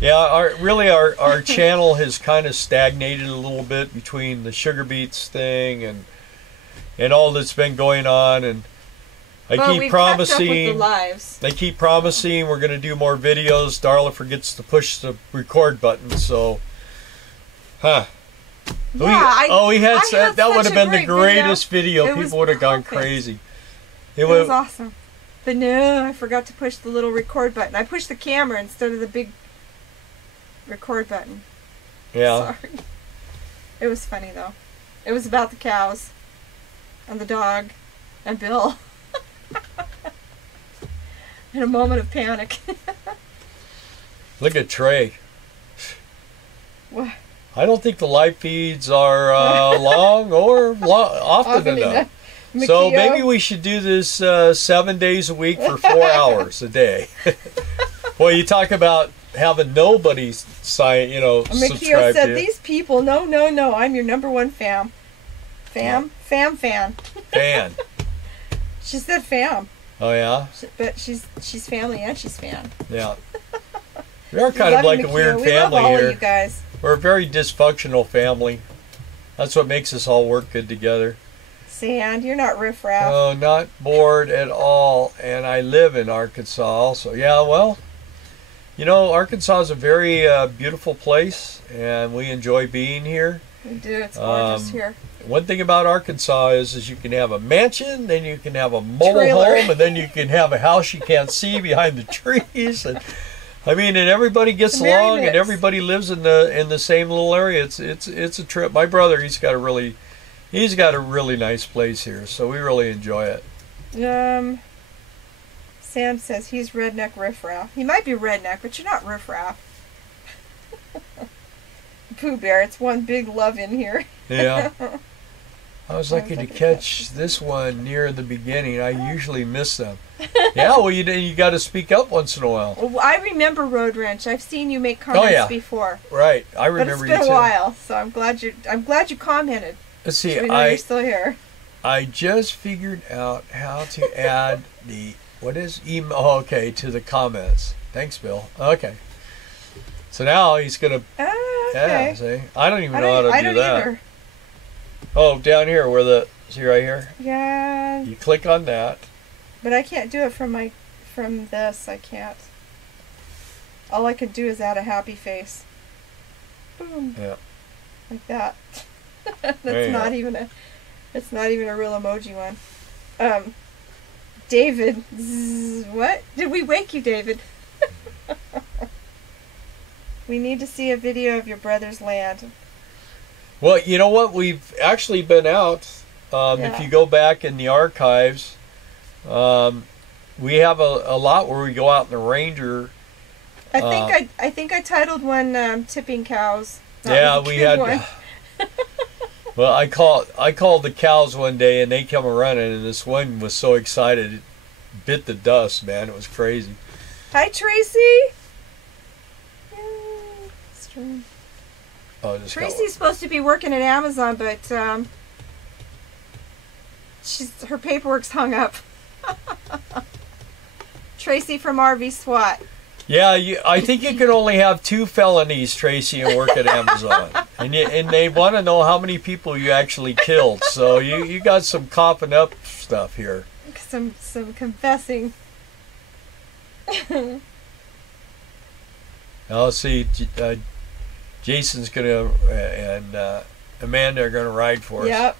yeah, our channel has kind of stagnated a little bit between the sugar beets thing and all that's been going on, and I keep promising we're going to do more videos. Darla forgets to push the record button, so that would have been the greatest video. People would have gone crazy. It was awesome. But no, I forgot to push the little record button. I pushed the camera instead of the big record button. Yeah. Sorry. It was funny though. It was about the cows and the dog and Bill. In a moment of panic. Look at Trey. What? I don't think the live feeds are long or often enough. So maybe we should do this 7 days a week for 4 hours a day. Well, you talk about having nobody sign, subscribe Makio said, to you. "These people, no, I'm your #1 fan." Fan. She said fam. Oh yeah. But she's family and she's fan. Yeah. We are kind of like a weird family we love all here. Of you guys. We're a very dysfunctional family. That's what makes us all work good together. Sand, you're not riffraff. Oh, not bored at all. And I live in Arkansas also. Yeah, well, Arkansas is a very beautiful place, and we enjoy being here. We do. It's gorgeous here. One thing about Arkansas is you can have a mansion, then you can have a mobile home, and then you can have a house you can't see behind the trees. And and everybody gets along, and everybody lives in the same little area. It's a trip. My brother, he's got a really nice place here, so we really enjoy it. Sam says he's redneck riffraff. He might be redneck, but you're not riffraff. Pooh Bear, it's one big love in here. Yeah. I was lucky to catch this one near the beginning. I usually miss them. Yeah, well, you got to speak up once in a while. Well, I remember Road Wrench. I've seen you make comments before. Right, I remember you too. But it's been a while, so I'm glad you commented. Let's see, so we know you're still here. I just figured out how to add the to the comments. Thanks, Bill. Okay. So now he's gonna. Okay. Yeah, see, I don't even know how to do that. I don't either. Oh, down here where see right here? Yeah. You click on that. But I can't do it from this. I can't. All I could do is add a happy face. Boom. Yeah. Like that. It's not even a real emoji one. David, what? Did we wake you, David? We need to see a video of your brother's land. Well, you know what? We've actually been out. If you go back in the archives, we have a lot where we go out in the Ranger. I think I titled one "Tipping Cows." We had. One. Well, I called the cows one day, and they come running, and this one was so excited it bit the dust. Man, it was crazy. Hi, Tracy. Tracy's supposed to be working at Amazon, but her paperwork's hung up. Tracy from RV SWAT. Yeah, I think you can only have 2 felonies, Tracy, and work at Amazon. and they want to know how many people you actually killed. So you got some coughing up stuff here. Some confessing. I'll see. Jason's gonna and Amanda are gonna ride for us. Yep,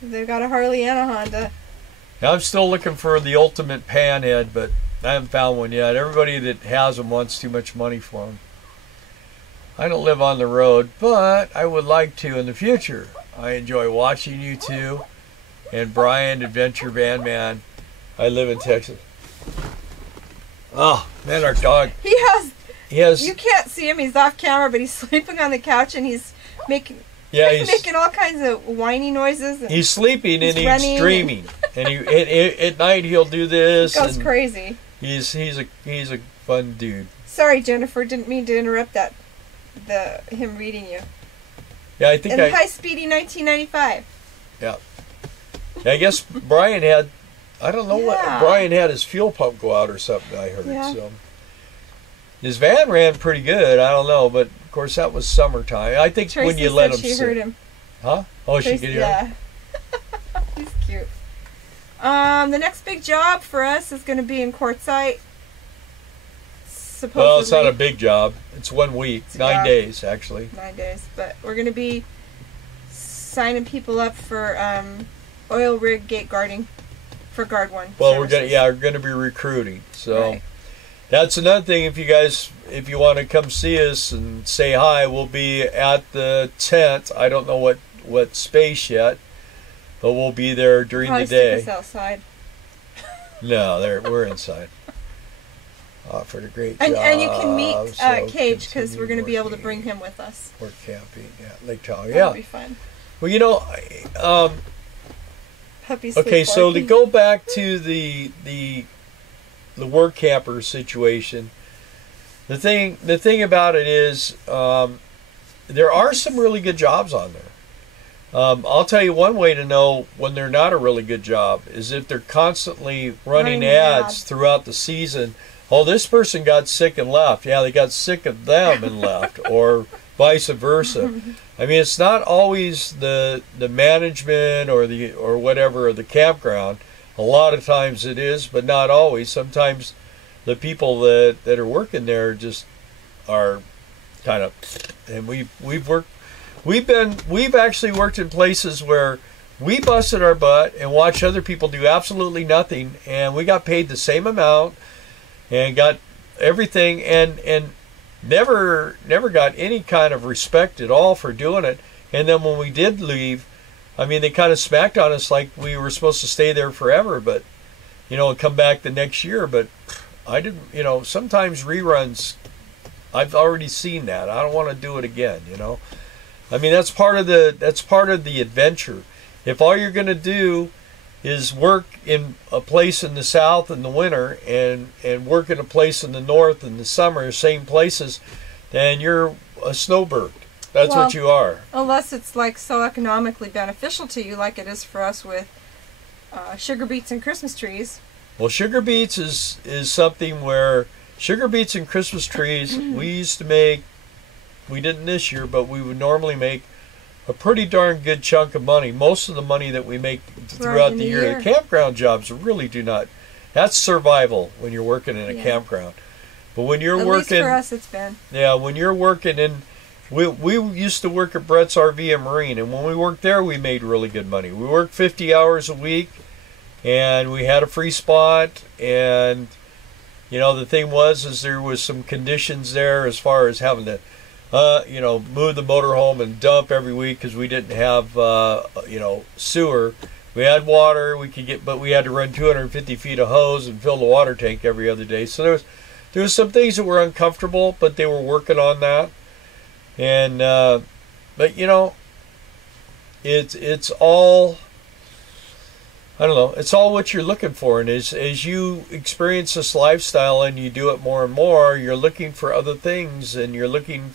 they've got a Harley and a Honda. Now, I'm still looking for the ultimate panhead, but I haven't found one yet. Everybody that has them wants too much money for them. I don't live on the road, but I would like to in the future. I enjoy watching you two and Brian, Adventure Van Man. I live in Texas. Oh man, our dog. He has. You can't see him. He's off camera, but he's sleeping on the couch and he's making all kinds of whiny noises. And he's sleeping and he's dreaming. And at night he'll do this. He goes crazy. He's a fun dude. Sorry, Jennifer, didn't mean to interrupt him reading you. Yeah, I think High Speedy 1995. Yeah. I guess Brian had. I don't know what Brian had his fuel pump go out or something. I heard so. His van ran pretty good. I don't know, but of course that was summertime. I think Tracy when you let him sit. She heard him. Huh? Oh, Tracy, she could hear him? He's cute. The next big job for us is going to be in Quartzsite. Supposedly. Well, it's not a big job. It's 1 week. 9 days, actually. 9 days. But we're going to be signing people up for oil rig gate guarding for Guard 1. Well, we're gonna be recruiting. So that's another thing. If you want to come see us and say hi, we'll be at the tent. I don't know what space yet, but we'll be there during the day. Stick us outside. No, we're inside. offered a great And job. and you can meet so Cage because we're going to be able to continue bring him with us. working, Work camping, yeah, Lake Tahoe, That'll yeah. be fun. Well, you know, Puppies. okay, so to go back to the work camper situation, the thing about it is there are some really good jobs on there. I'll tell you one way to know when they're not a really good job is if they're constantly running ads throughout the season. Oh, this person got sick and left. Yeah, they got sick of them and left, or vice versa. I mean, it's not always the management or whatever of the campground. A lot of times it is, but not always. Sometimes the people that are working there just are kind of, and we've actually worked in places where we busted our butt and watched other people do absolutely nothing, and we got paid the same amount and got everything, and never got any kind of respect at all for doing it. And then when we did leave, I mean, they kind of smacked on us like we were supposed to stay there forever, but and come back the next year. But I didn't, sometimes reruns, I've already seen that. I don't want to do it again. I mean, that's part of the adventure. If all you're going to do is work in a place in the south in the winter and work in a place in the north in the summer, same places, then you're a snowbird. That's what you are. Unless it's like so economically beneficial to you, like it is for us with sugar beets and Christmas trees. Well, sugar beets is something where sugar beets and Christmas trees we used to make. We didn't this year, but we would normally make a pretty darn good chunk of money. Most of the money that we make throughout the year. The campground jobs really do not. That's survival when you're working in a campground. But when you're working, at least for us, it's been. Yeah, when you're working in, we used to work at Brett's RV and Marine, and when we worked there, we made really good money. We worked 50 hours a week, and we had a free spot. And the thing is there was some conditions there as far as having to. Move the motorhome and dump every week because we didn't have, sewer. We had water but we had to run 250 feet of hose and fill the water tank every other day. So there was some things that were uncomfortable, but they were working on that. And but it's all. I don't know. It's all what you're looking for, and as you experience this lifestyle and you do it more and more, you're looking for other things, and you're looking.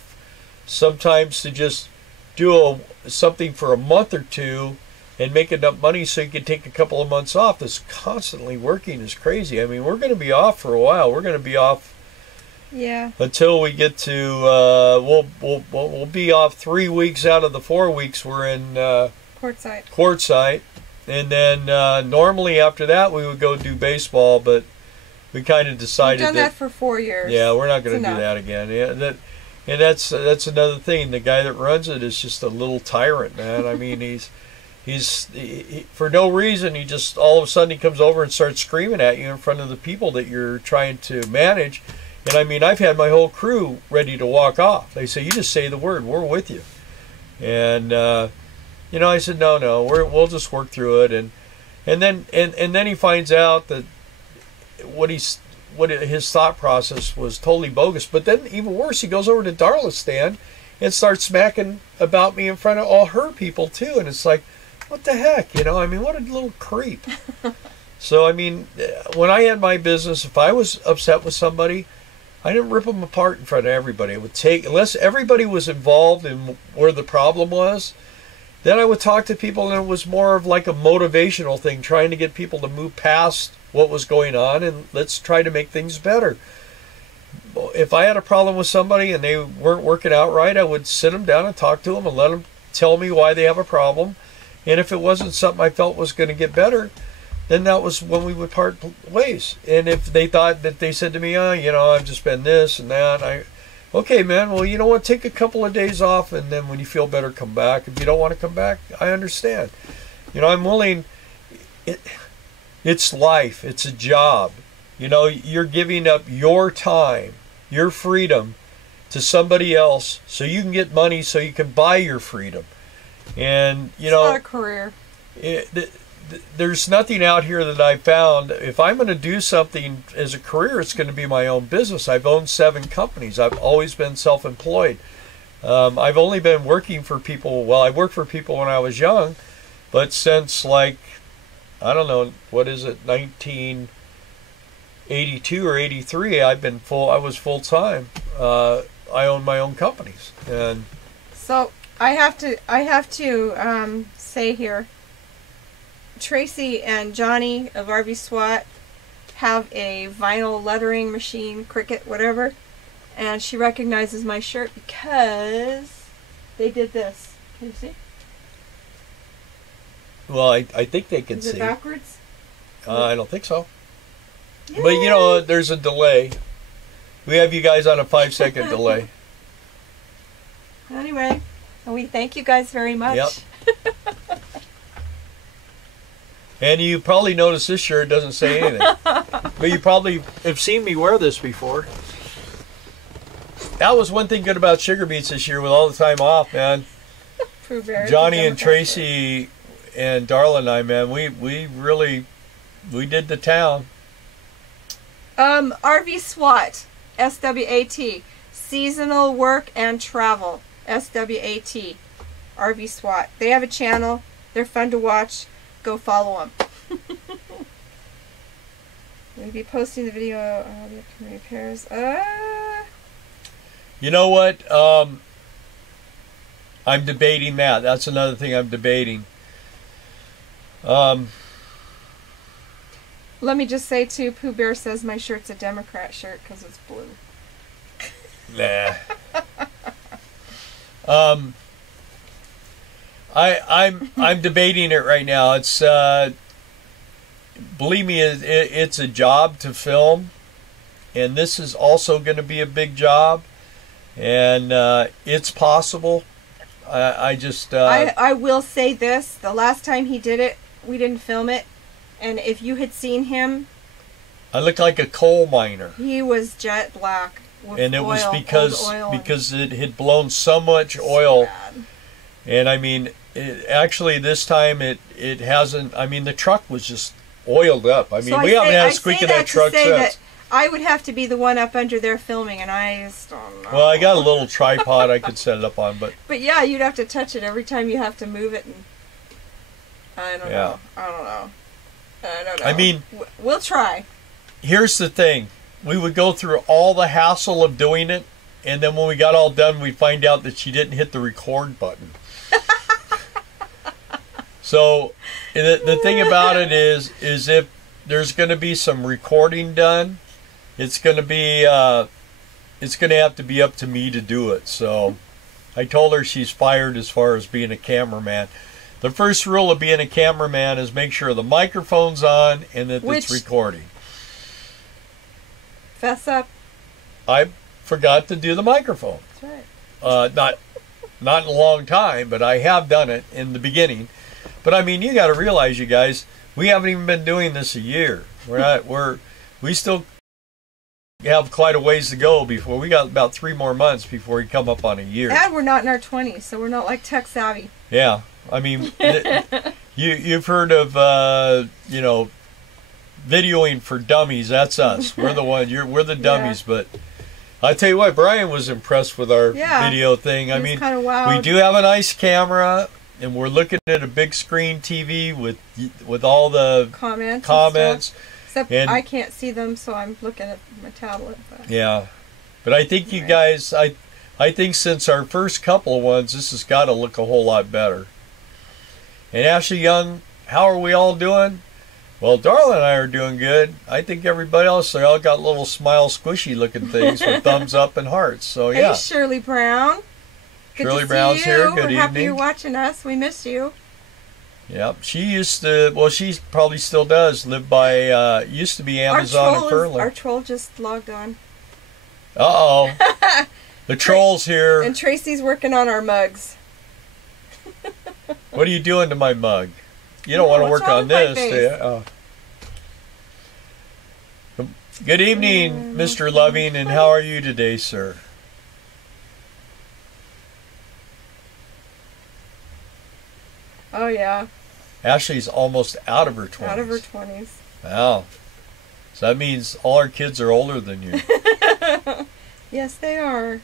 Sometimes to just do something for a month or two and make enough money so you can take a couple of months off. This constantly working is crazy. I mean, we're going to be off for a while. We're going to be off until we get to we'll be off 3 weeks out of the 4 weeks we're in Quartzsite. And then normally after that we would go do baseball, but we kind of decided we've done that for 4 years. Yeah, we're not going to do that again. Yeah, and that's another thing. The guy that runs it is just a little tyrant, man. I mean, he's for no reason. He just all of a sudden he comes over and starts screaming at you in front of the people that you're trying to manage. And I mean, I've had my whole crew ready to walk off. They say, "You just say the word, we're with you." And I said, "No, we'll just work through it." And then he finds out that what his thought process was totally bogus. But then even worse, he goes over to Darla's stand and starts smacking about me in front of all her people too. And it's like, what the heck? I mean, what a little creep. So, I mean, when I had my business, if I was upset with somebody, I didn't rip them apart in front of everybody. It would take, unless everybody was involved in where the problem was, then I would talk to people, and it was more of like a motivational thing, trying to get people to move past what was going on and let's try to make things better. If I had a problem with somebody and they weren't working out right, I would sit them down and talk to them and let them tell me why they have a problem. And if it wasn't something I felt was going to get better, then that was when we would part ways. And if they thought that they said to me, I've just been this and that, okay, man, well, you know what, take a couple of days off, and then when you feel better, come back. If you don't want to come back, I understand. I'm willing. It's life. It's a job. You're giving up your time, your freedom to somebody else so you can get money so you can buy your freedom. And, it's not a career. there's nothing out here that I found. If I'm going to do something as a career, it's going to be my own business. I've owned 7 companies. I've always been self-employed. I've only been working for people. Well, I worked for people when I was young, but since like, I don't know, what is it, 1982 or 83, I was full-time. I own my own companies. And so I have to say here, Tracy and Johnny of RV SWAT have a vinyl lettering machine, Cricut, whatever, and she recognizes my shirt because they did this. Can you see? Well, I think they can see. Is it backwards? I don't think so. Yay! But you know, there's a delay. We have you guys on a 5-second delay. Anyway, we thank you guys very much. Yep. And you probably noticed this shirt doesn't say anything. But you probably have seen me wear this before. That was one thing good about Sugar Beets this year with all the time off, man. Johnny and Tracy and Darla and I, man, we did the town. RV SWAT, SWAT, seasonal work and travel, SWAT, RV SWAT. They have a channel. They're fun to watch. Go follow them. We'll be posting the video of the upcoming repairs. You know what? I'm debating that. That's another thing I'm debating. Let me just say too, Pooh Bear says my shirt's a Democrat shirt because it's blue. Nah. I'm debating it right now. It's believe me, it's a job to film, and this is also going to be a big job, and it's possible. I will say this: the last time he did it, we didn't film it, and if you had seen him, I looked like a coal miner. He was jet black. And it was because it had blown so much oil. So and I mean, actually this time it hasn't. I mean, the truck was just oiled up. I mean, we haven't had a squeak in that truck since. I would have to be the one up under there filming, and I just don't know. Well, I got a little tripod I could set it up on, but yeah, you'd have to touch it every time you have to move it, and I don't know. I don't know. I mean, we'll try. Here's the thing. We would go through all the hassle of doing it, and then when we got all done, we'd find out that she didn't hit the record button. So, the thing about it is if there's going to be some recording done, it's going to have to be up to me to do it. So, I told her she's fired as far as being a cameraman. The first rule of being a cameraman is make sure the microphone's on and that it's recording. Fess up. I forgot to do the microphone. That's right. Not in a long time, but I have done it in the beginning. But I mean, you got to realize, you guys, we haven't even been doing this a year. We still have quite a ways to go before we got about 3 more months before we come up on a year. And we're not in our 20s, so we're not like tech savvy. Yeah, I mean, you've heard of videoing for dummies. That's us. We're the one. We're the dummies. Yeah. But I tell you what, Brian was impressed with our video thing. I mean, we do have a nice camera, and we're looking at a big screen TV with all the comments. Except I can't see them, so I'm looking at my tablet. But. Yeah, but I think you guys, I think since our first couple of ones, this has got to look a whole lot better. And Ashley Young, how are we all doing? Well, Darla and I are doing good. I think everybody else, they all got little smile squishy looking things with thumbs up and hearts. So yeah. Hey, Shirley Brown. Good Shirley Brown's here. Good evening. We're happy you're watching us. We miss you. Yep. She used to, well, she probably still does, live by, used to be Amazon in Furlong. Our troll just logged on. Uh-oh. The troll's here. And Tracy's working on our mugs. What are you doing to my mug? You don't want to work on this, do you? Oh. Good evening, Mr. Loving, and how are you today, sir? Oh, yeah. Ashley's almost out of her 20s. Out of her 20s. Wow. So that means all our kids are older than you. Yes, they are.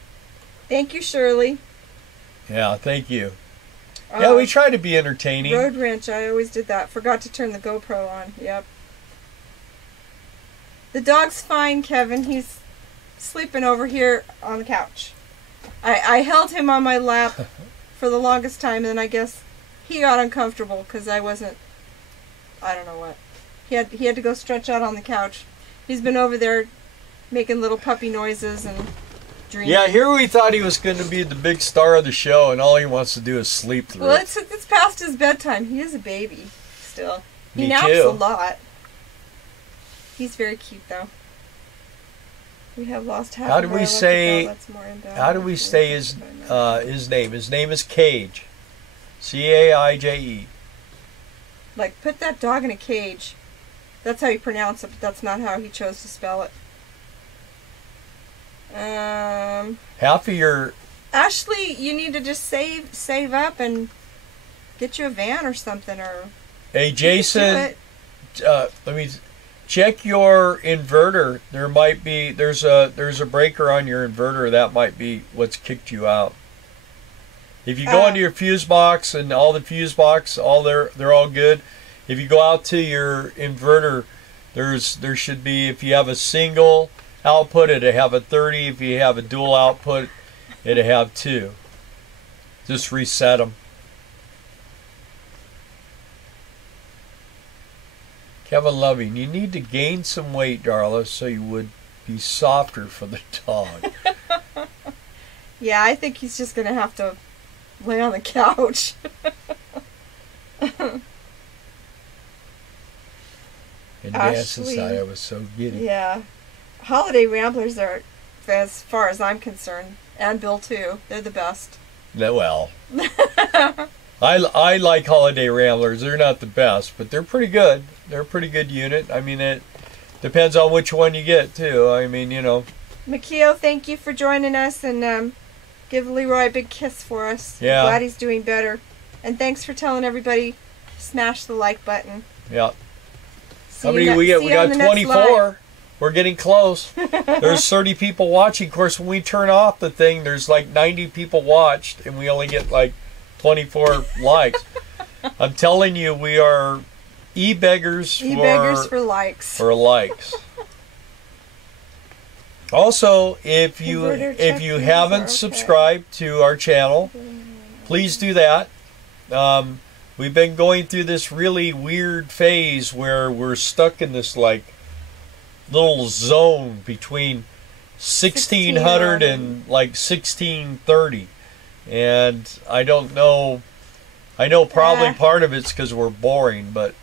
Thank you, Shirley. Yeah, thank you. Yeah, we try to be entertaining. Road Ranch, I always did that. Forgot to turn the GoPro on. Yep. The dog's fine, Kevin. He's sleeping over here on the couch. I held him on my lap for the longest time, and then I guess he got uncomfortable because I wasn't, I don't know what. He had to go stretch out on the couch. He's been over there making little puppy noises and dreaming. Yeah, here we thought he was going to be the big star of the show, and all he wants to do is sleep through Well, it. it's past his bedtime. He is a baby still. He Me naps too. a lot. He's very cute, though. We have lost half. How do we say? How do we imbalance. say his name? His name is Cage. Caije. Like, put that dog in a cage. That's how you pronounce it, but that's not how he chose to spell it. Half of your. Ashley, you need to just save up and get you a van or something, or. Hey, Jason. Let me check your inverter. There's a breaker on your inverter. That might be what's kicked you out. If you go into your fuse box and all the fuse box, they're all good. If you go out to your inverter, there should be, if you have a single output, it'll have a 30. If you have a dual output, it'll have 2. Just reset them. Kevin Loving, you need to gain some weight, Darla, so you would be softer for the dog. Yeah, I think he's just going to have to lay on the couch. And dance inside, I was so giddy. Yeah. Holiday Ramblers are, as far as I'm concerned, and Bill too, they're the best. Well, I like Holiday Ramblers. They're not the best, but they're pretty good. They're a pretty good unit. I mean, it depends on which one you get, too. I mean, you know. Makio, thank you for joining us, and give Leroy a big kiss for us. Yeah. I'm glad he's doing better. And thanks for telling everybody, smash the like button. Yeah. See How many we get? We got 24. We're getting close. There's 30 people watching. Of course, when we turn off the thing, there's like 90 people watched, and we only get like 24 likes. I'm telling you, we are e-beggars for likes. For likes. Also, if you haven't subscribed to our channel, please do that. We've been going through this really weird phase where we're stuck in this like little zone between 1600 and like 1630, and I don't know. I know probably part of it's because we're boring, but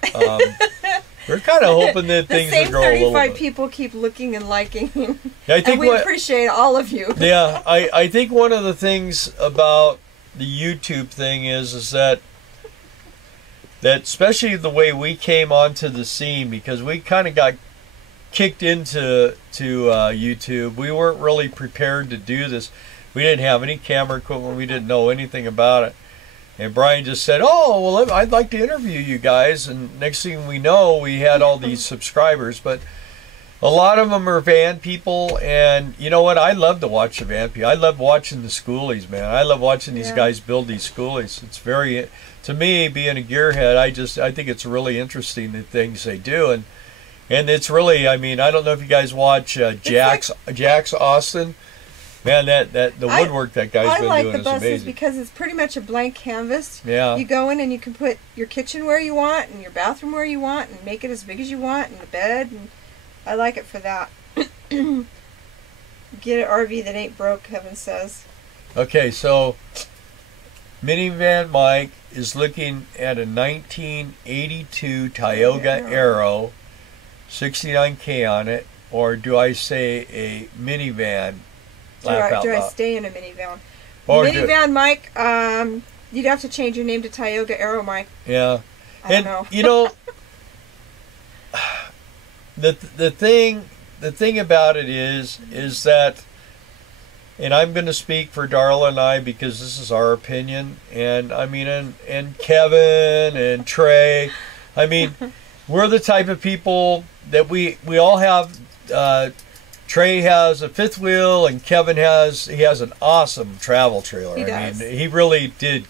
we're kind of hoping that things will grow a little bit. 35 people keep looking and liking. I think and we appreciate all of you. Yeah, I think one of the things about the YouTube thing is that especially the way we came onto the scene, because we kind of got kicked into YouTube. We weren't really prepared to do this. We didn't have any camera equipment. We didn't know anything about it. And Brian just said, "Oh, well, I'd like to interview you guys." And next thing we know, we had all these subscribers. But a lot of them are van people. And you know what? I love to watch the van people. I love watching the schoolies, man. I love watching these guys build these schoolies. It's very, to me, being a gearhead, I think it's really interesting the things they do. And it's really, I mean, I don't know if you guys watch Jax Austin. Man, the woodwork that guy's been doing is amazing. I like the buses because it's pretty much a blank canvas. Yeah. You go in and you can put your kitchen where you want and your bathroom where you want and make it as big as you want and the bed. And I like it for that. Get an RV that ain't broke, Kevin says. Okay, so Minivan Mike is looking at a 1982 Tioga Arrow, 69K on it, or do I say a minivan? Do I stay in a minivan? Minivan, Mike, you'd have to change your name to Tioga Arrow, Mike. Yeah. I don't know. You know, the thing about it is that and I'm going to speak for Darla and I because this is our opinion, and I mean, and Kevin and Trey, I mean, we're the type of people that we all have. Trey has a fifth wheel, and Kevin has an awesome travel trailer. He does. I mean, he really did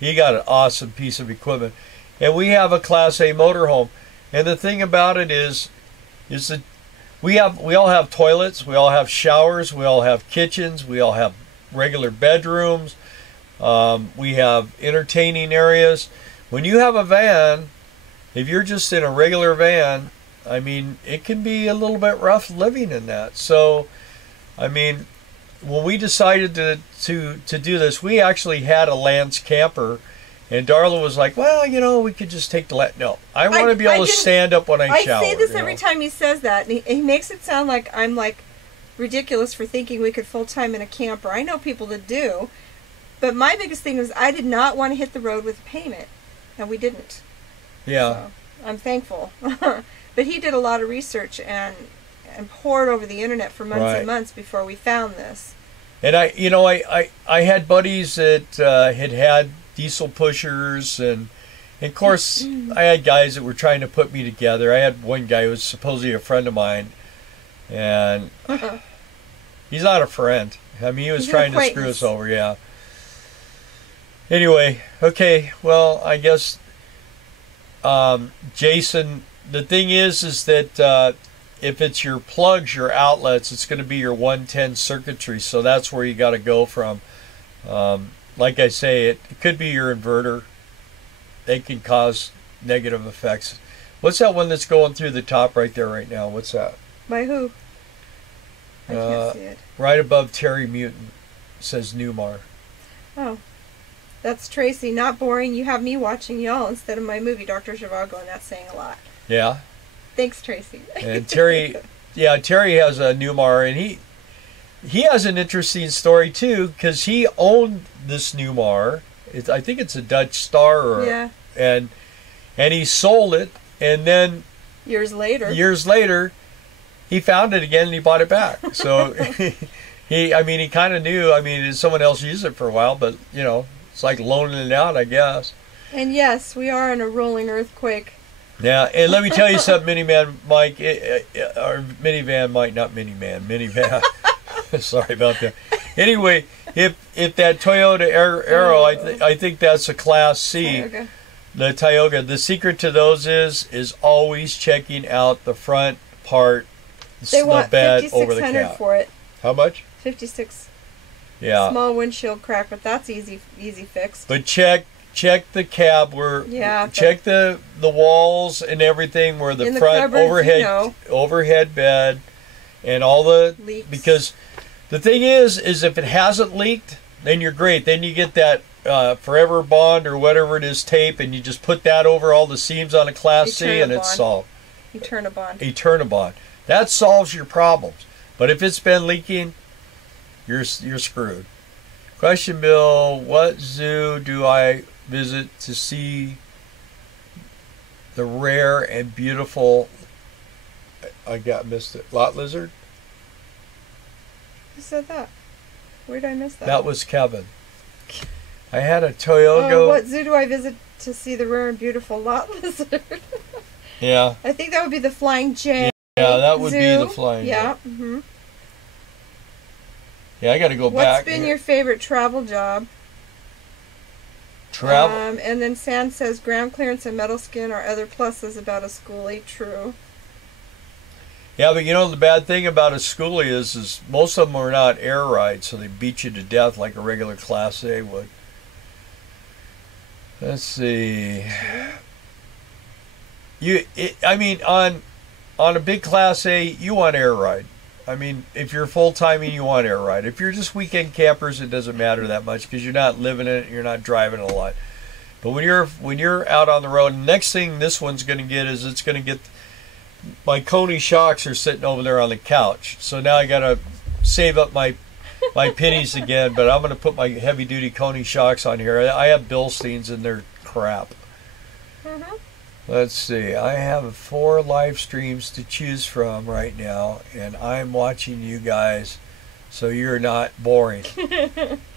he got an awesome piece of equipment, and we have a Class A motorhome. And the thing about it is that we all have toilets, we all have showers, we all have kitchens, we all have regular bedrooms, we have entertaining areas. When you have a van, if you're just in a regular van, I mean, it can be a little bit rough living in that. So, I mean, when we decided to do this, we actually had a Lance camper, and Darla was like, well, you know, we could just take the No, I want to be able to stand up when I shower. I say this every time he says that, and he makes it sound like I'm like ridiculous for thinking we could full-time in a camper. I know people that do, but my biggest thing was I did not want to hit the road with a payment, and we didn't. Yeah. So, I'm thankful. But he did a lot of research and poured over the internet for months and months before we found this. And I had buddies that had diesel pushers, and of course I had guys that were trying to put me together. I had one guy who was supposedly a friend of mine, and he's not a friend. I mean, he was trying to screw us over, yeah. Anyway, okay, well, I guess Jason, the thing is that if it's your plugs, your outlets, it's going to be your 110 circuitry, so that's where you got to go from. Like I say, it could be your inverter. They can cause negative effects. What's that one that's going through the top right there right now? What's that? By who? I can't see it. Right above Terry Mutant. It says Newmar. Oh. That's Tracy. Not boring. You have me watching y'all instead of my movie, Dr. Zhivago, and that's saying a lot. Yeah. Thanks, Tracy. And Terry, Terry has a Newmar, and he has an interesting story too, because he owned this Newmar. I think it's a Dutch Star, and he sold it, and then years later, he found it again and he bought it back. So he kind of knew. I mean, someone else used it for a while, but you know, it's like loaning it out, I guess. And yes, we are in a rolling earthquake. Yeah, and let me tell you something, Miniman Mike, or Minivan Mike, not Minivan. Sorry about that. Anyway, if that Toyota Aero, I think that's a Class C. Tioga. The Tioga. The secret to those is always checking out the front part, they want bed over the $5,600 for it. How much? $56. Yeah. Small windshield crack, but that's easy fix. But check the cab check the walls and everything where the front cupboards, overhead bed and all the leaks. Because the thing is if it hasn't leaked, then you're great. Then you get that Forever Bond or whatever it is tape, and you just put that over all the seams on a Class C, and it's solved. Eternabond. That solves your problems. But if it's been leaking, you're screwed. Question, Bill, what zoo do I visit to see the rare and beautiful, missed it, lot lizard? Who said that? Where did I miss that? That was Kevin. I had a Toyota. What zoo do I visit to see the rare and beautiful lot lizard? Yeah. I think that would be the Flying J. Yeah, that would zoo. be the Flying J. Yeah. Mm-hmm. Yeah, I got to go back. What's been your favorite travel job? And then Sand says ground clearance and metal skin are other pluses about a schoolie. True. Yeah, but you know the bad thing about a schoolie is most of them are not air rides, so they beat you to death like a regular Class A would. Let's see. On a big Class A, you want air ride. I mean, if you're full-timing, you want air ride. If you're just weekend campers, it doesn't matter that much because you're not living in it, you're not driving a lot. But when you're out on the road, the next thing this one's going to get is it's going to get my Coney shocks are sitting over there on the couch. So now I got to save up my pennies again. But I'm going to put my heavy-duty Coney shocks on here. I have Bilsteins and they're crap. Mm-hmm. Let's see. I have 4 live streams to choose from right now, and I'm watching you guys so you're not boring.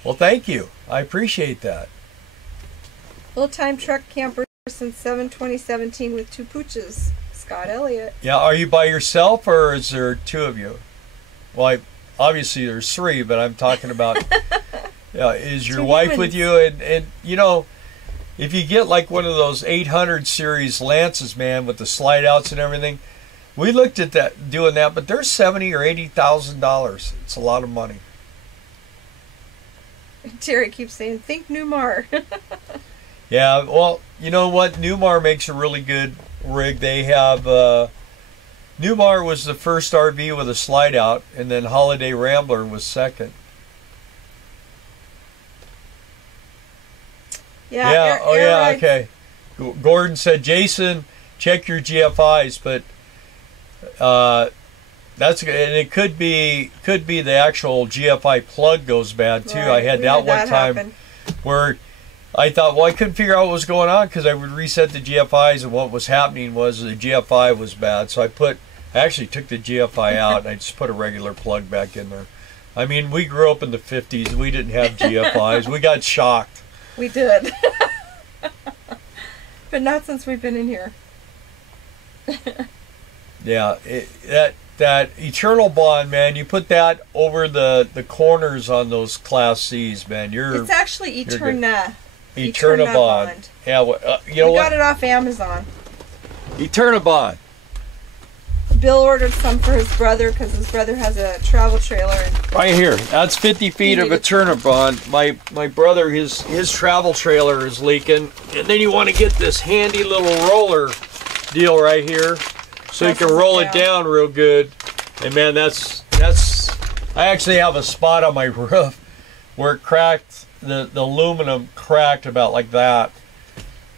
Well, thank you. I appreciate that. Full-time truck camper since 7/2017 with 2 pooches. Scott Elliott. Yeah, are you by yourself or is there 2 of you? Well, obviously there's 3, but I'm talking about is your 2 wife humans. with you? And you know, if you get like one of those 800 series Lances, man, with the slide outs and everything, we looked at that, doing that, but they're $70,000 or $80,000. It's a lot of money. Terry keeps saying, think Newmar. Yeah, well, you know what? Newmar makes a really good rig. They have, Newmar was the first RV with a slide out, and then Holiday Rambler was second. Yeah. Oh yeah, okay. Gordon said, Jason, check your GFIs, but that's, and it could be the actual GFI plug goes bad too. Right. I had that one time happen. where I thought, well, I couldn't figure out what was going on because I would reset the GFIs, and what was happening was the GFI was bad. So I actually took the GFI out and I just put a regular plug back in there. I mean, we grew up in the 50s. We didn't have GFIs. We got shocked. We did. But not since we've been in here. Yeah, that eternal bond, man. You put that over the corners on those Class C's, man. It's actually Eterna. Eterna bond. Yeah, you know we what? got it off Amazon. Eterna bond. Bill ordered some for his brother because his brother has a travel trailer. And Right here. That's 50 feet of Eterna bond. My brother, his travel trailer is leaking, and then you want to get this handy little roller deal right here, so you can roll it down real good. And man, that's. I actually have a spot on my roof where it cracked. The aluminum cracked about like that.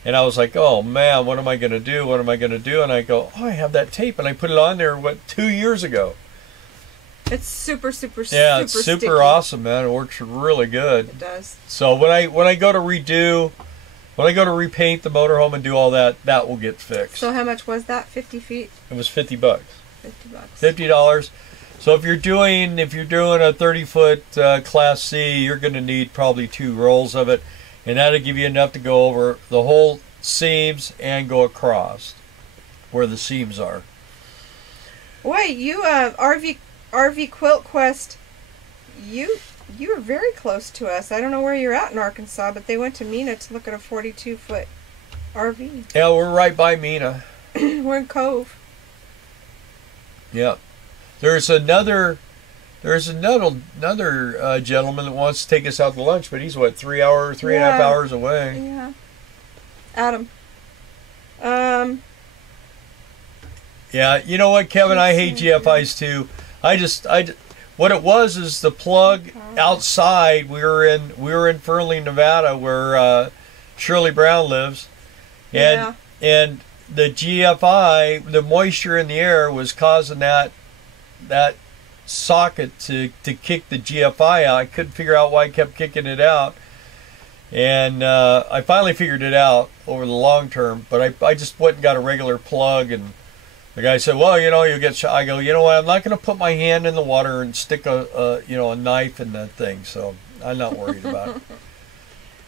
And I was like, oh man, what am I going to do? What am I going to do? And I go, oh, I have that tape. And I put it on there, 2 years ago. It's super it's super super sticky. awesome, man. It works really good. It does. So when I go to repaint the motorhome and do all that, that will get fixed. So how much was that? 50 feet? It was $50. $50. $50. So if you're doing a 30-foot Class C, you're going to need probably 2 rolls of it. And that'll give you enough to go over the whole seams and go across where the seams are. Wait, you RV Quilt Quest, you were very close to us. I don't know where you're at in Arkansas, but they went to Mena to look at a 42-foot RV. Yeah, we're right by Mena. We're in Cove. Yeah. There's another gentleman that wants to take us out to lunch, but he's what, 3 and a half hours away. Yeah. Adam. Yeah, you know what, Kevin? I hate GFIs too. What it was is the plug outside. We were in Fernley, Nevada, where Shirley Brown lives, and the GFI, the moisture in the air was causing that socket to kick the GFI out. I couldn't figure out why I kept kicking it out, and I finally figured it out over the long term. But I just went and got a regular plug, and the guy said, well, you know, you'll get shot. I go, you know what, I'm not going to put my hand in the water and stick a knife in that thing, so I'm not worried about it.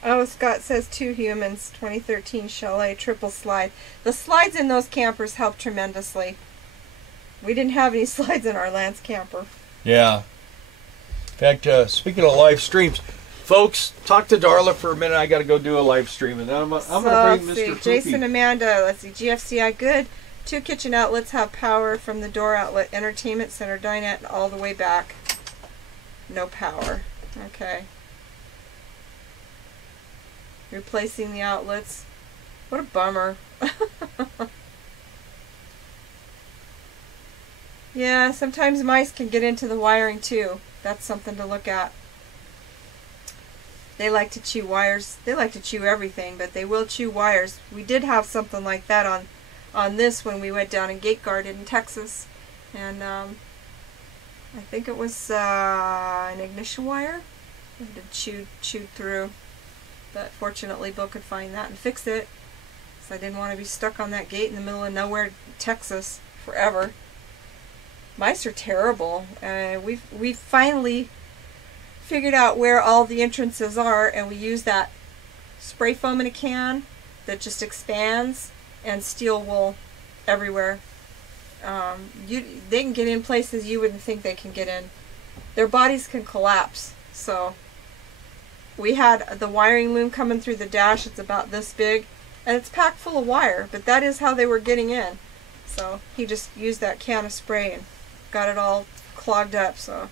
Oh, Scott says 2 humans, 2013 Chalet triple slide. The slides in those campers help tremendously. We didn't have any slides in our Lance camper. Yeah. In fact, speaking of live streams, folks, talk to Darla for a minute. I got to go do a live stream, and then I'm going to bring Mr. Poopy. Jason, Amanda, let's see, GFCI, good. 2 kitchen outlets have power from the door outlet, entertainment center, dinette, and all the way back. No power. Okay. Replacing the outlets. What a bummer. Yeah, sometimes mice can get into the wiring too. That's something to look at. They like to chew wires. They like to chew everything, but they will chew wires. We did have something like that on this when we went down and gate guarded in Texas. And I think it was an ignition wire. It had chewed through. But fortunately Bill could find that and fix it. So I didn't want to be stuck on that gate in the middle of nowhere, Texas, forever. Mice are terrible. We've finally figured out where all the entrances are, and we use that spray foam in a can that just expands and steel wool everywhere. They can get in places you wouldn't think they can get in. Their bodies can collapse. So we had the wiring loom coming through the dash. It's about this big, and it's packed full of wire, but that is how they were getting in. So he just used that can of spray and got it all clogged up. So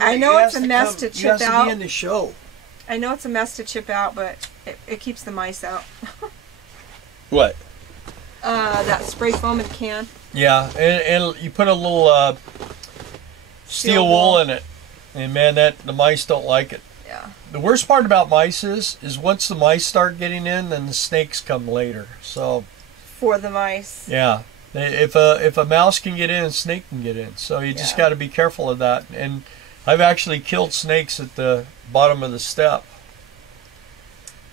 I know it's a mess to chip out. Be in the show. I know it's a mess to chip out, but it keeps the mice out. What? That spray foam in the can. Yeah, and you put a little steel wool in it, and man, the mice don't like it. Yeah. The worst part about mice is once the mice start getting in, then the snakes come later. So. For the mice. Yeah. If a mouse can get in, a snake can get in. So you just got to be careful of that. And I've actually killed snakes at the bottom of the step.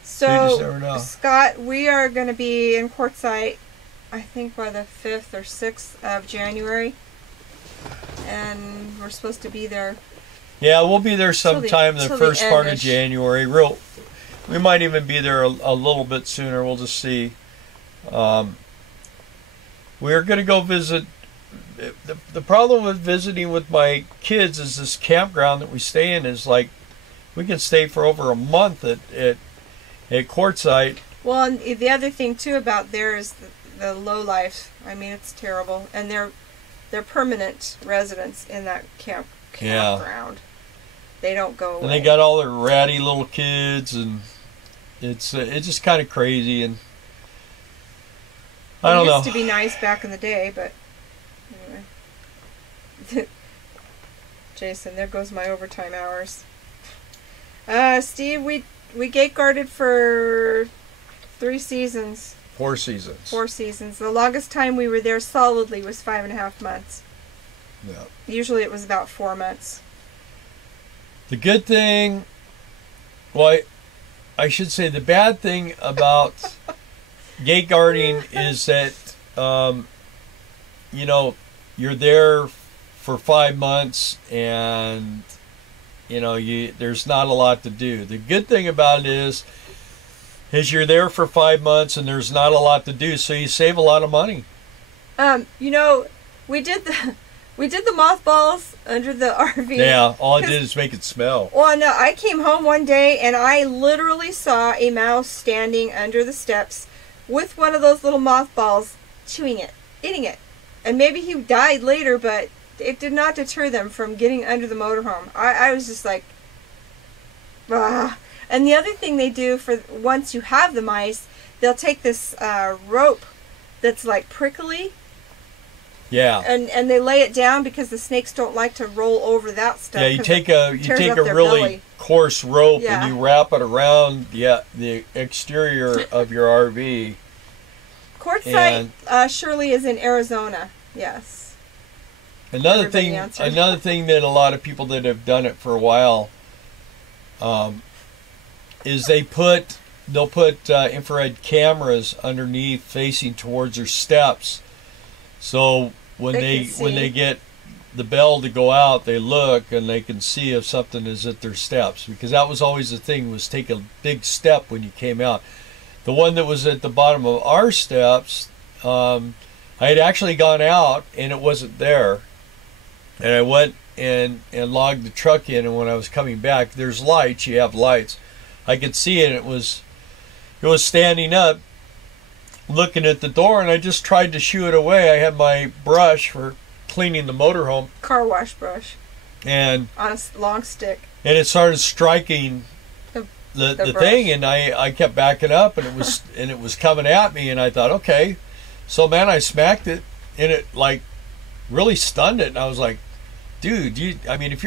So you just never know. Scott, we are going to be in Quartzsite, I think by the 5th or 6th of January. And we're supposed to be there. Yeah, we'll be there sometime the first part of January. We might even be there a little bit sooner. We'll just see. We're going to go visit. The problem with visiting with my kids is this campground that we stay in is like we can stay for over a month at Quartzsite. Well, and the other thing too about there is the low life. I mean, it's terrible, and they're permanent residents in that campground. They don't go away. And they got all their ratty little kids, and it's just kind of crazy. And I don't know. It used to be nice back in the day, but anyway. Jason, there goes my overtime hours. Steve, we gate guarded for 3 seasons. 4 seasons. 4 seasons. The longest time we were there solidly was 5.5 months. Yeah. Usually it was about 4 months. The good thing, well, I should say the bad thing about gate guarding is that, you're there for 5 months and, there's not a lot to do. The good thing about it is you're there for 5 months and there's not a lot to do, so you save a lot of money. We did the mothballs under the RV. Yeah, all I did is make it smell. Well, no, I came home one day and I literally saw a mouse standing under the steps with one of those little mothballs, chewing it, eating it. And maybe he died later, but it did not deter them from getting under the motorhome. I was just like, ah. And the other thing they do for once you have the mice, they'll take this rope that's like prickly. Yeah. And they lay it down because the snakes don't like to roll over that stuff. Yeah, you take a really coarse rope and you wrap it around the exterior of your RV. Quartzsite surely is in Arizona. Yes. Another thing that a lot of people that have done it for a while is they'll put infrared cameras underneath facing towards their steps. So when they get the bell to go out, they look and they can see if something is at their steps, because that was always the thing, was take a big step when you came out. The one that was at the bottom of our steps, I had actually gone out and it wasn't there, and I went and logged the truck in, and when I was coming back, there's lights. You have lights. I could see it. It was standing up, looking at the door, and I just tried to shoo it away. I had my brush for cleaning the motorhome, car wash brush, and on a long stick, and it started striking the thing, and I kept backing up, and it was coming at me, and I thought, okay, so man, I smacked it, and it like really stunned it, and I was like, dude, if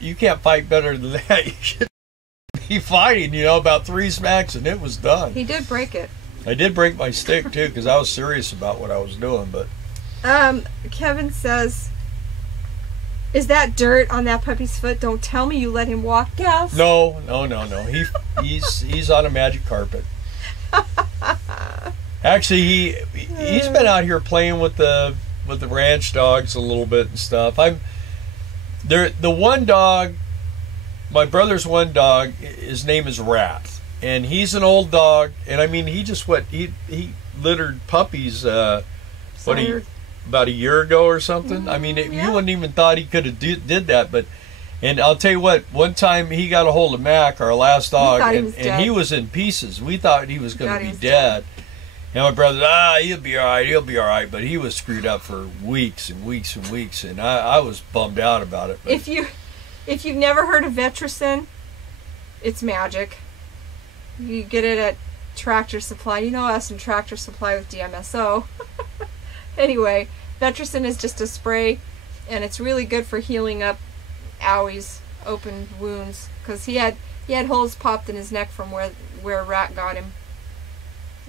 you can't fight better than that, you should be fighting, about 3 smacks, and it was done. He did break it. I did break my stick too, because I was serious about what I was doing. But Kevin says, "Is that dirt on that puppy's foot? Don't tell me you let him walk." Yes. No. He's on a magic carpet. Actually, he's been out here playing with the with the ranch dogs a little bit and stuff. I'm there. The one dog, my brother's one dog, his name is Rat, and he's an old dog. And I mean, he just he littered puppies. About a year ago or something. I mean, you wouldn't even thought he could have did that, but. And I'll tell you what, one time he got a hold of Mac, our last dog, and he was in pieces. We thought he was going to be dead. And my brother, he'll be all right, he'll be all right. But he was screwed up for weeks and weeks and weeks, and I was bummed out about it. But if you've never heard of Vetricin, it's magic. You get it at Tractor Supply. You know us in Tractor Supply with DMSO. Anyway, Vetricin is just a spray, and it's really good for healing up Owie's open wounds, because he had holes popped in his neck from where a rat got him,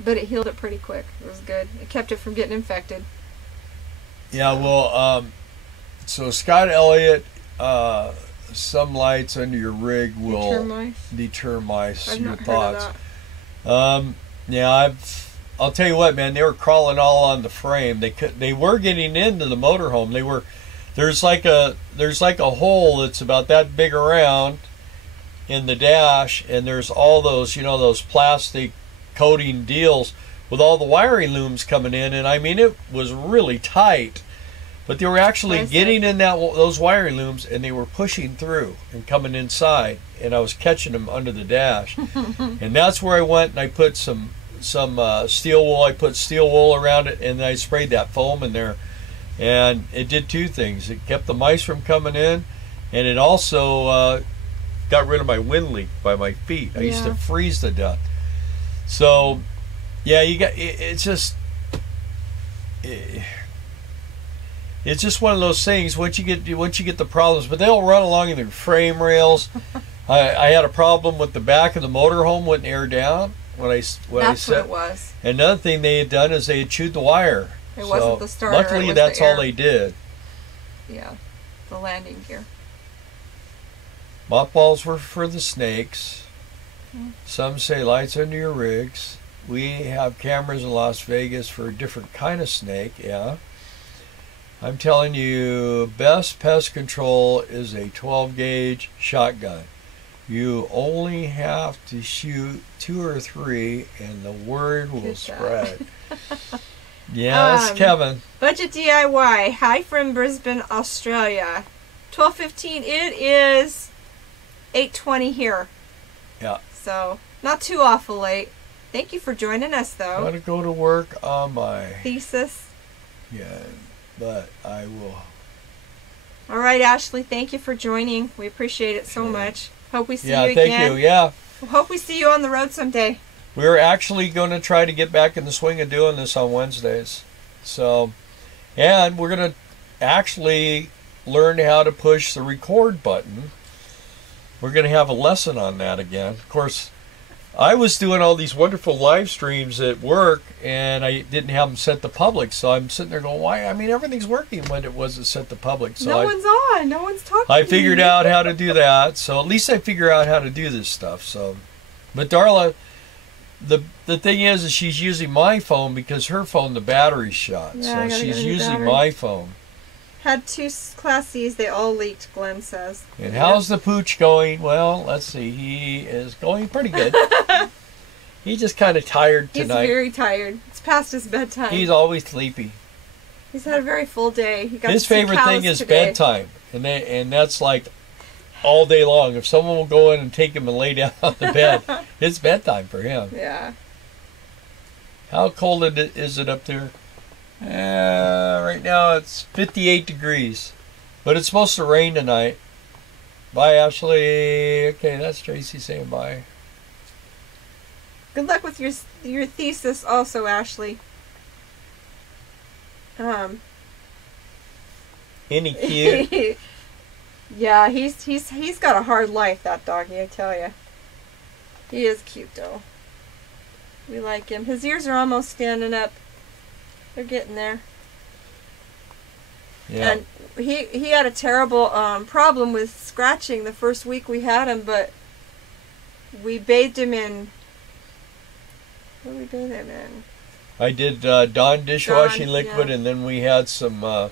but it healed it pretty quick. It was good. It kept it from getting infected. Yeah, well, so Scott Elliott, some lights under your rig will deter mice. I've your not thoughts? Heard of that. Yeah, I'll tell you what, man. They were crawling all on the frame. They were getting into the motorhome. There's like a hole that's about that big around in the dash, and there's all those, those plastic coating deals with all the wiring looms coming in, and I mean, it was really tight, but they were actually getting in those wiring looms, and they were pushing through and coming inside, and I was catching them under the dash. And that's where I went and I put some steel wool. I put steel wool around it, and I sprayed that foam in there. And it did two things. It kept the mice from coming in, and it also got rid of my wind leak by my feet. I used to freeze to death. So, yeah, it's just one of those things. Once you get the problems, but they'll run along in their frame rails. I had a problem with the back of the motorhome wouldn't air down when I set. That's what it was. Another thing they had done is they had chewed the wire. It wasn't the starter. Luckily, that's all they did. Yeah, the landing gear. Mothballs were for the snakes. Some say lights under your rigs. We have cameras in Las Vegas for a different kind of snake, yeah. I'm telling you, best pest control is a 12-gauge shotgun. You only have to shoot 2 or 3, and the word will spread. Yeah, that's Kevin. Budget DIY. Hi from Brisbane, Australia. 12:15. It is 8:20 here. Yeah. So not too awful late. Thank you for joining us, though. I'm gonna go to work on my thesis. Yeah, but I will. All right, Ashley. Thank you for joining. We appreciate it so much. Hope we see you again. Yeah, thank you. Yeah. Hope we see you on the road someday. We're actually going to try to get back in the swing of doing this on Wednesdays. So, and we're going to actually learn how to push the record button. We're going to have a lesson on that again. Of course, I was doing all these wonderful live streams at work, and I didn't have them set to public. So I'm sitting there going, why? I mean, everything's working when it wasn't set to public. So no one's on. No one's talking. I figured out how to do that. So at least I figure out how to do this stuff. So, but Darla... The thing is she's using my phone because her phone, the battery's shot. Yeah, so she's using my phone. Had 2 Class C's. They all leaked, Glenn says. And how's the pooch going? Well, let's see. He is going pretty good. He's just kind of tired tonight. He's very tired. It's past his bedtime. He's always sleepy. He's had a very full day. He got his favorite thing is bedtime. And that's like all day long. If someone will go in and take him and lay down on the bed, it's bedtime for him. Yeah. How cold is it up there? Right now it's 58 degrees. But it's supposed to rain tonight. Bye, Ashley. Okay, that's Tracy saying bye. Good luck with your thesis also, Ashley. Any cute? Yeah, he's got a hard life, that doggy, I tell you. He is cute, though. We like him. His ears are almost standing up. They're getting there. Yeah. And he had a terrible problem with scratching the first week we had him, but we bathed him in... What did we bathe him in? I did Dawn dishwashing Dawn, liquid, yeah. and then we had some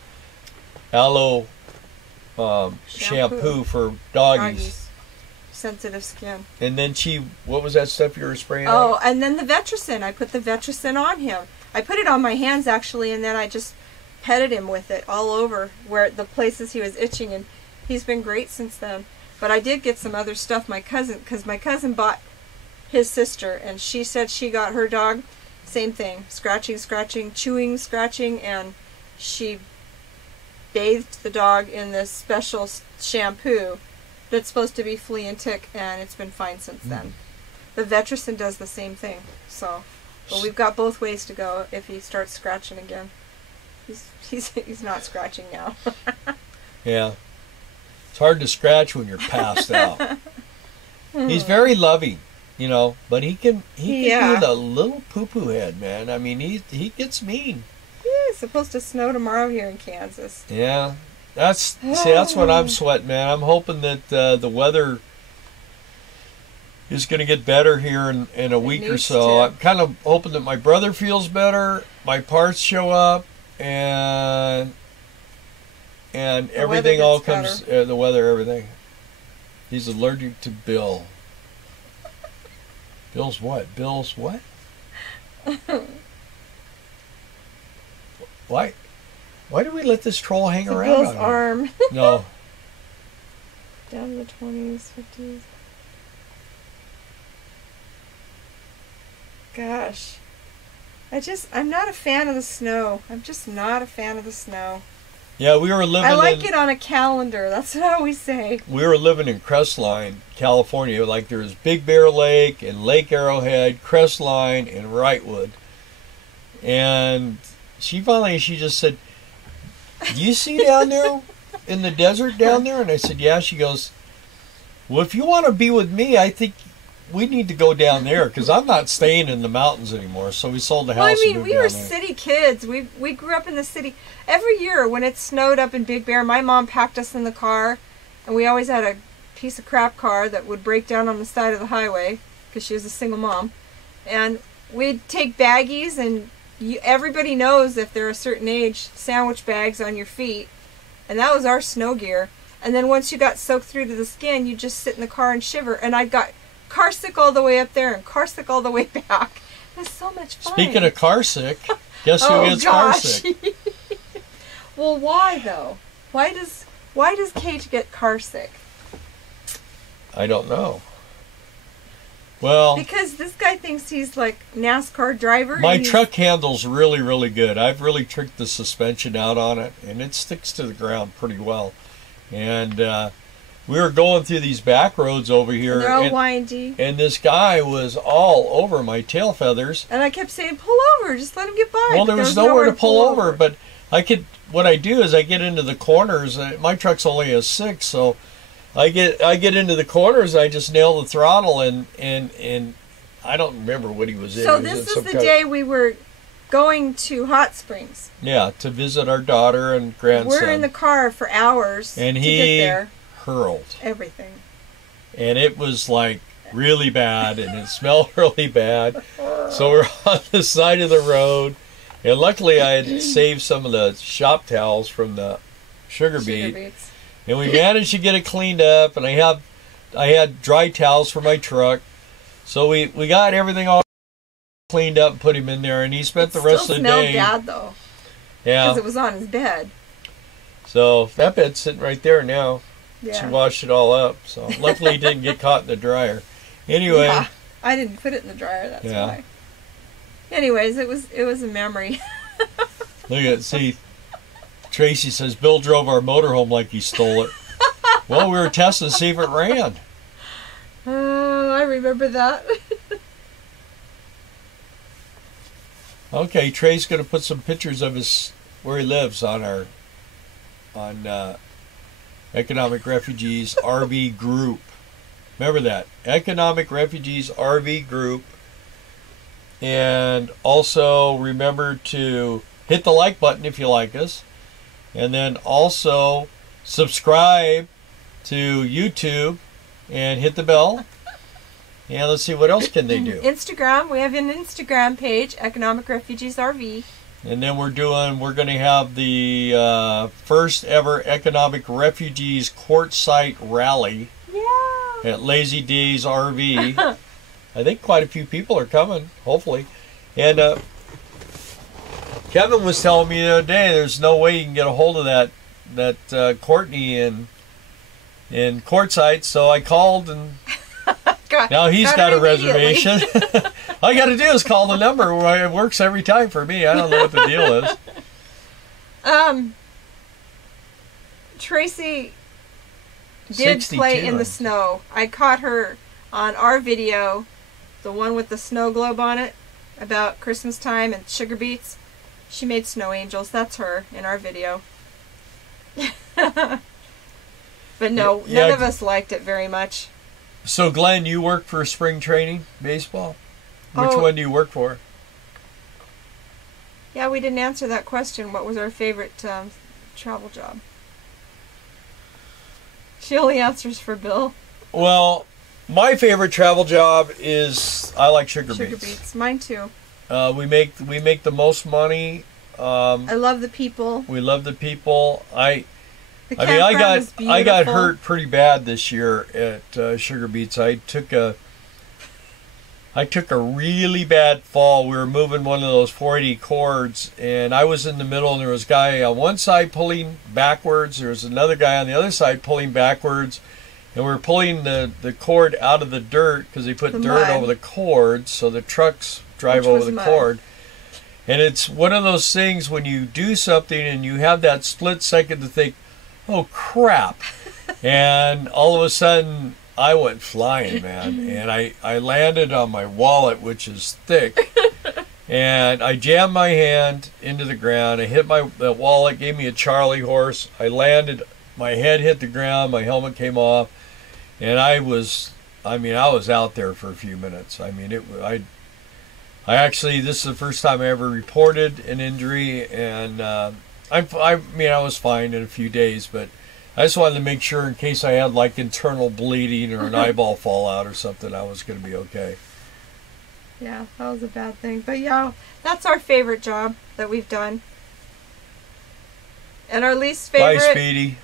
aloe shampoo for doggies. Sensitive skin. And then what was that stuff you were spraying Oh, on? and then the Vetricin. I put the Vetricin on him. I put it on my hands, actually, and then I just petted him with it all over where the places he was itching, and he's been great since then. But I did get some other stuff because my cousin bought his sister, and she said she got her dog, same thing, scratching, chewing, scratching, and she bathed the dog in this special shampoo that's supposed to be flea and tick, and it's been fine since then. The Vetricin does the same thing, so but we've got both ways to go if he starts scratching again. He's not scratching now. Yeah. It's hard to scratch when you're passed out. He's very loving, but he can be the little poo-poo head, man. I mean, he gets mean. Yeah, it's supposed to snow tomorrow here in Kansas. Yeah. That's what I'm sweating, man. I'm hoping that the weather is going to get better here in a week or so. I'm kind of hoping that my brother feels better, my parts show up, and everything all comes, the weather, everything. He's allergic to Bill. Bill's what? Bill's what? Why do we let this troll hang around? Bill's arm. No. Down in the 20s, 50s. Gosh. I'm not a fan of the snow. I'm just not a fan of the snow. Yeah, we were living I like it on a calendar. That's what I always say. We were living in Crestline, California. Like there's Big Bear Lake and Lake Arrowhead, Crestline, and Wrightwood. And she just said, "Do you see down there in the desert down there?" And I said, "Yeah." She goes, "Well, if you want to be with me, I think we need to go down there because I'm not staying in the mountains anymore." So we sold the house. Well, I mean, and we were city kids. We grew up in the city. Every year when it snowed up in Big Bear, my mom packed us in the car, and we always had a piece of crap car that would break down on the side of the highway because she was a single mom. And we'd take baggies, and everybody knows if they're a certain age, sandwich bags on your feet, and that was our snow gear. And then once you got soaked through to the skin, you just sit in the car and shiver. And I got car sick all the way up there and car sick all the way back. It was so much fun. Speaking of car sick, guess who gets car sick? Well, why though? Why does Kate get car sick? I don't know. Well, because this guy thinks he's like NASCAR driver. My truck handles really, really good. I've really tricked the suspension out on it, and it sticks to the ground pretty well. And we were going through these back roads over here. And they're all windy. And this guy was all over my tail feathers. And I kept saying, "Pull over, just let him get by." Well, there was nowhere to pull over, but what I do is I get into the corners. My truck's only a 6, so I get into the corners. I just nail the throttle, and I don't remember what he was in. So this is the day we were going to Hot Springs. Yeah, to visit our daughter and grandson. We're in the car for hours and to get there. Hurled everything, and it was like really bad, and it smelled really bad. So we're on the side of the road, and luckily I had saved some of the shop towels from the sugar beets. And we managed to get it cleaned up, and I had dry towels for my truck. So we got everything all cleaned up and put him in there, and he spent the rest of the day. It smelled bad, though. Yeah. Because it was on his bed. So that bed's sitting right there now. Yeah. She washed it all up. So luckily he didn't get caught in the dryer. Anyway. Yeah, I didn't put it in the dryer, that's why. Anyways, it was a memory. Look at it. See, Tracy says, Bill drove our motorhome like he stole it. Well, we were testing to see if it ran. Oh, I remember that. Okay, Trey's going to put some pictures of where he lives on Economic Refugees RV Group. Remember that. Economic Refugees RV Group. And also remember to hit the like button if you like us. And then also subscribe to YouTube and hit the bell. Yeah, let's see, what else can they do? Instagram. We have an Instagram page, Economic Refugees RV. And then we're going to have the first ever Economic Refugees Quartzsite Rally at Lazy Days RV. I think quite a few people are coming, hopefully. And Kevin was telling me the other day there's no way you can get a hold of that Courtney in Quartzsite, so I called and now he's got a reservation. All you got to do is call the number. It works every time for me. I don't know what the deal is. Tracy did play in the snow. I caught her on our video, the one with the snow globe on it, about Christmas time and sugar beets. She made snow angels. That's her in our video. But no, none of us liked it very much. So, Glenn, you work for spring training baseball? Which one do you work for? Yeah, we didn't answer that question. What was our favorite travel job? She only answers for Bill. Well, my favorite travel job is I like sugar beets. Sugar beets, mine too. We make the most money. I love the people. We love the people. I is got hurt pretty bad this year at Sugar Beets. I took a really bad fall. We were moving one of those 480 cords, and I was in the middle, and there was a guy on one side pulling backwards. There was another guy on the other side pulling backwards, and we were pulling the cord out of the dirt because they put dirt over the cord, so the trucks drive over the cord. And it's one of those things when you do something and you have that split second to think, oh crap, and all of a sudden I went flying, man, and I landed on my wallet, which is thick, and I jammed my hand into the ground. I hit the wallet, gave me a Charlie horse. I landed, my head hit the ground, my helmet came off, and I was out there for a few minutes. I mean, I actually, this is the first time I ever reported an injury, and I was fine in a few days, but I just wanted to make sure in case I had like internal bleeding or an eyeball fallout or something, I was going to be okay. Yeah, that was a bad thing. But yeah, that's our favorite job that we've done. And our least favorite... Bye, Speedy.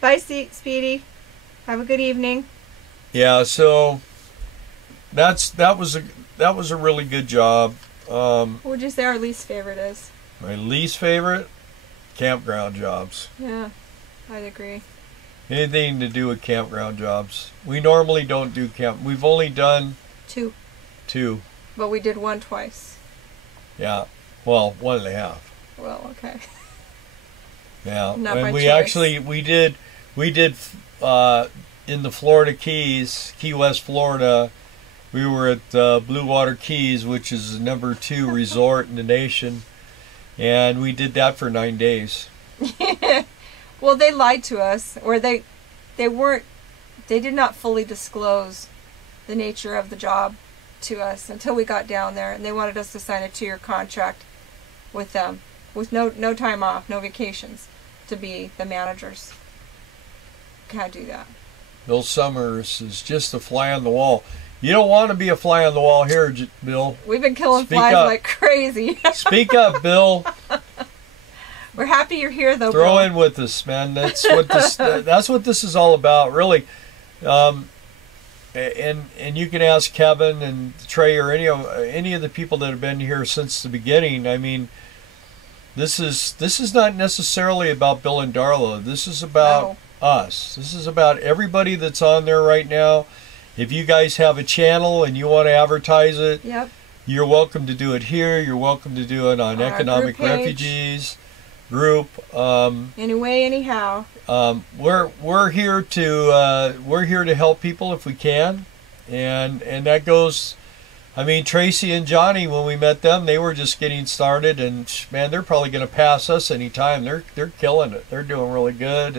Bye, Speedy. Have a good evening. Yeah, so that was a really good job. What would you say our least favorite is? My least favorite? Campground jobs. Yeah, I'd agree. Anything to do with campground jobs. We normally don't do camp. We've only done... Two. But we did one twice. Yeah. Well, 1.5. Well, okay. Yeah. Not and by we choice. actually, we did in the Florida Keys, Key West, Florida. We were at Blue Water Keys, which is the #2 resort in the nation. And we did that for 9 days. Well, they lied to us, or they did not fully disclose the nature of the job to us until we got down there, and they wanted us to sign a 2-year contract with them, with no time off, no vacations, to be the managers. Can't do that. Bill Summers is just a fly on the wall. You don't want to be a fly on the wall here, Bill. We've been killing flies like crazy. Speak up, Bill. We're happy you're here, though. Throw Bill. in with us, man. That's what this is all about, really. And you can ask Kevin and Trey or any of the people that have been here since the beginning. I mean, this is not necessarily about Bill and Darla. This is about us. This is about everybody that's on there right now. If you guys have a channel and you want to advertise it, you're welcome to do it here. You're welcome to do it on Economic Refugees group. Anyway, anyhow. We're here to help people if we can, and that goes. I mean, Tracy and Johnny, when we met them, they were just getting started, and man, they're probably going to pass us anytime. They're killing it. They're doing really good,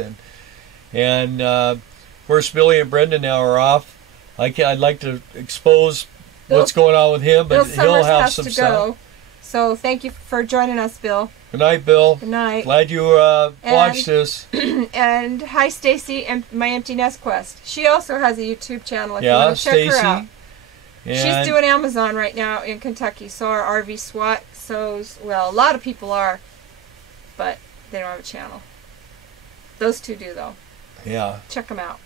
and of course Billy and Brenda now are off. I'd like to expose what's going on with him, but he'll have some stuff. So thank you for joining us, Bill. Good night, Bill. Good night. Glad you watched this. And hi, Stacy, and my Empty Nest Quest. She also has a YouTube channel if you want to check her out. She's doing Amazon right now in Kentucky. So are RV SWAT. Well, a lot of people are, but they don't have a channel. Those two do, though. Yeah. Check them out.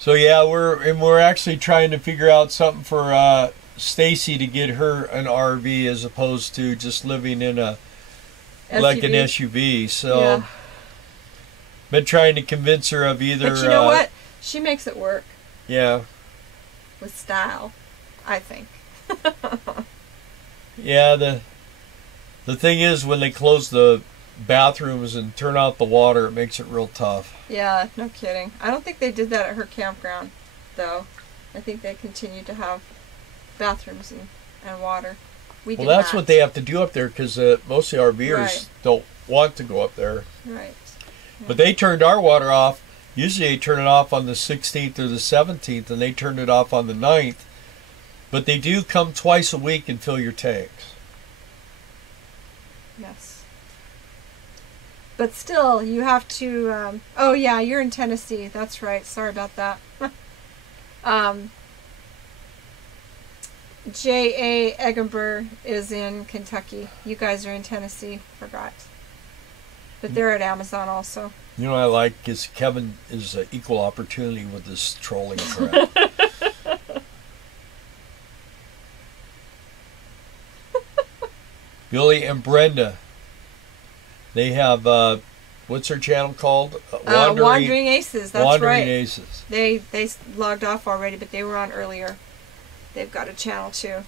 So yeah, we're actually trying to figure out something for Stacy to get her an RV as opposed to just living in a like an SUV. So yeah. Been trying to convince her of either. But you know what? She makes it work. Yeah. With style, I think. Yeah. The thing is, when they close the bathrooms and turn out the water, it makes it real tough. Yeah, no kidding. I don't think they did that at her campground, though. I think they continue to have bathrooms and water. Well, that's what they have to do up there because most of the RVers don't want to go up there. Right. Yeah. But they turned our water off. Usually they turn it off on the 16th or the 17th, and they turned it off on the 9th. But they do come twice a week and fill your tanks. Yes. But still, you have to... oh, yeah, you're in Tennessee. That's right. Sorry about that. J.A. Eggenberg is in Kentucky. You guys are in Tennessee. Forgot. But they're at Amazon also. You know what I like is Kevin is equal opportunity with this trolling crap. Billy and Brenda. They have, what's their channel called? Wandering Aces, that's Wandering right. Aces. They logged off already, but they were on earlier. They've got a channel too.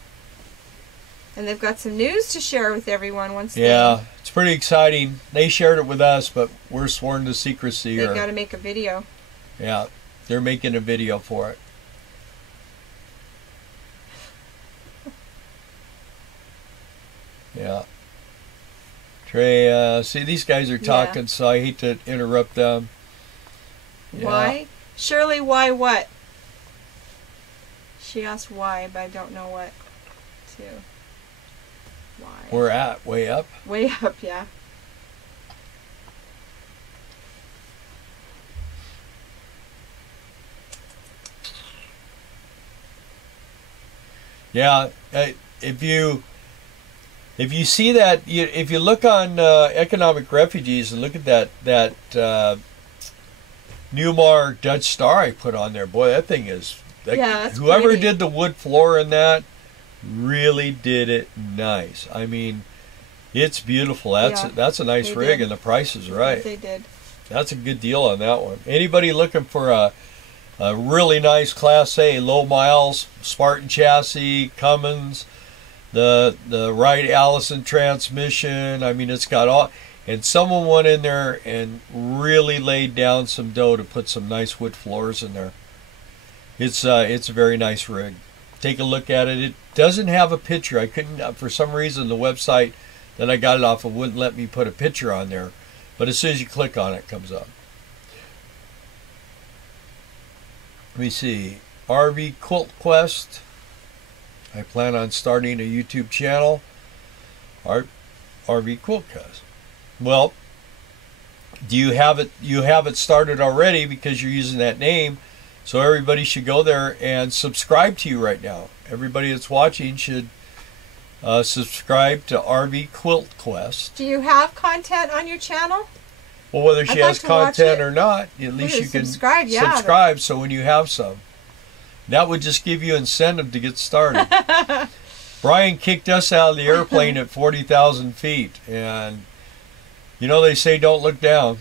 And they've got some news to share with everyone once it's pretty exciting. They shared it with us, but we're sworn to secrecy. They've got to make a video. Yeah, they're making a video for it. Yeah. Trey, see, these guys are talking, so I hate to interrupt them. Yeah. Why? Shirley, why what? She asked why, but I don't know what to. Why? We're at way up. Way up, yeah. Yeah, if you see that, if you look on economic refugees and look at that Newmar Dutch Star I put on there, boy, that thing is. Whoever pretty. did the wood floor in that really did it nice. I mean, it's beautiful. That's a nice rig, and the price is right. They did. That's a good deal on that one. Anybody looking for a really nice Class A, low miles, Spartan chassis, Cummins, the Wright Allison transmission. I mean, it's got all. And someone went in there and really laid down some dough to put some nice wood floors in there. It's a very nice rig. Take a look at it. It doesn't have a picture. I couldn't, for some reason, the website that I got it off of wouldn't let me put a picture on there. But as soon as you click on it, it comes up. Let me see. RV Quilt Quest. I plan on starting a YouTube channel. RV Quilt Quest. Well, do you have it? You have it started already because you're using that name. So everybody should go there and subscribe to you right now. Everybody that's watching should subscribe to RV Quilt Quest. Do you have content on your channel? Well, whether she has content or not, at least you can subscribe. So when you have some, that would just give you incentive to get started. Brian kicked us out of the airplane at 40,000 feet, and you know they say don't look down.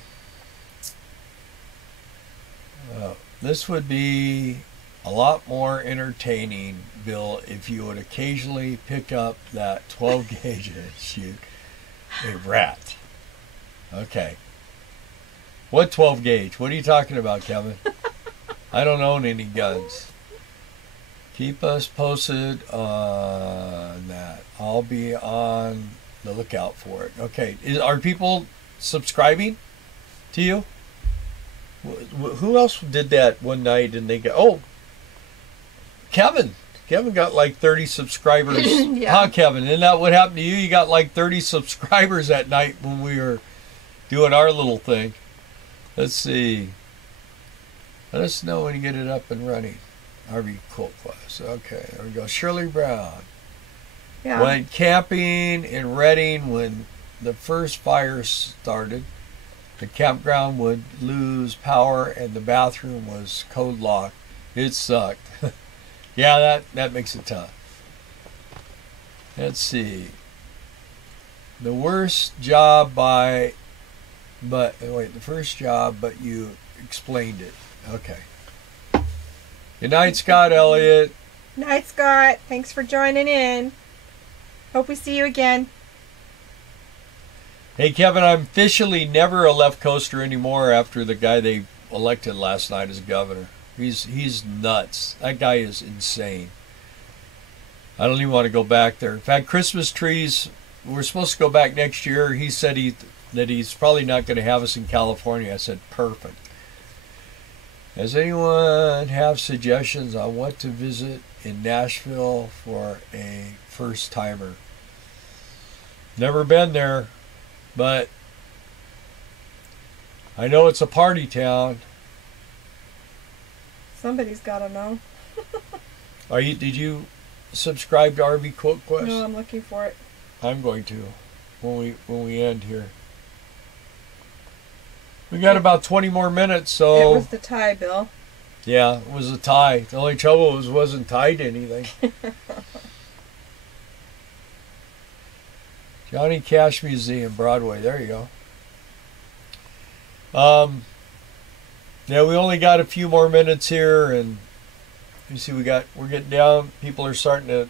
This would be a lot more entertaining, Bill, if you would occasionally pick up that 12 gauge and shoot a rat. Okay. What 12 gauge? What are you talking about, Kevin? I don't own any guns. Keep us posted on that. I'll be on the lookout for it. Okay. Are people subscribing to you? Who else did that one night and they go, oh, Kevin Kevin got like 30 subscribers. Yeah. Huh, Kevin? Isn't that what happened to you? You got like 30 subscribers that night when we were doing our little thing. Let's see. Let us know when you get it up and running. RV Quote Class. Okay, there we go. Shirley Brown. Yeah. Went camping in Redding when the first fire started. The campground would lose power and the bathroom was code locked. It sucked. Yeah, that makes it tough. Let's see. The worst job the first job, but you explained it. Okay. Good night, Scott Elliott. Night, Scott. Thanks for joining in. Hope we see you again. Hey, Kevin, I'm officially never a left coaster anymore after the guy they elected last night as governor. He's nuts. That guy is insane. I don't even want to go back there. In fact, Christmas trees, we're supposed to go back next year. He said that he's probably not going to have us in California. I said, perfect. Does anyone have suggestions on what to visit in Nashville for a first-timer? Never been there, but I know it's a party town. Somebody's got to know. Did you subscribe to RV Quote Quest? No, I'm looking for it. I'm going to when we end here. We got about 20 more minutes, so It was the tie, Bill. yeah, it was a tie. The only trouble was it wasn't tied to anything. Johnny Cash Museum, Broadway. There you go. Yeah, we only got a few more minutes here, and you see we're getting down. People are starting to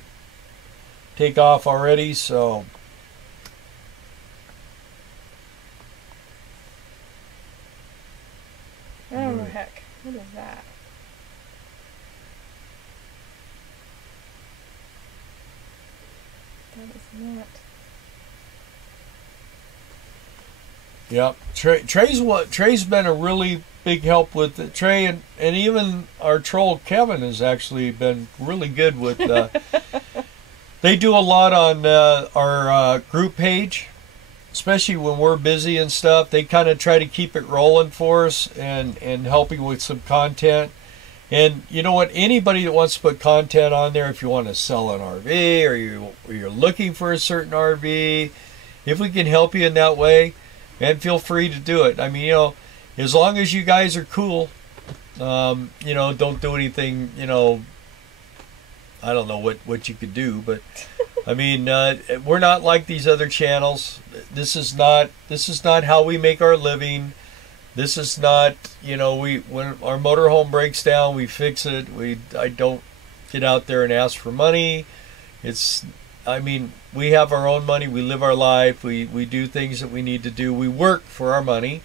take off already, so Oh, heck. What is that? That is not. yeah. Trey's been a really big help with it. Trey and even our troll Kevin has actually been really good with. They do a lot on our group page, especially when we're busy and stuff. They kind of try to keep it rolling for us and helping with some content. And you know what? Anybody that wants to put content on there, if you want to sell an RV or you're looking for a certain RV, if we can help you in that way, man, feel free to do it. I mean, as long as you guys are cool, don't do anything, I don't know what you could do, but I mean, we're not like these other channels. This is not how we make our living. This is not, when our motorhome breaks down, we fix it. I don't get out there and ask for money. We have our own money. We live our life. We do things that we need to do. We work for our money.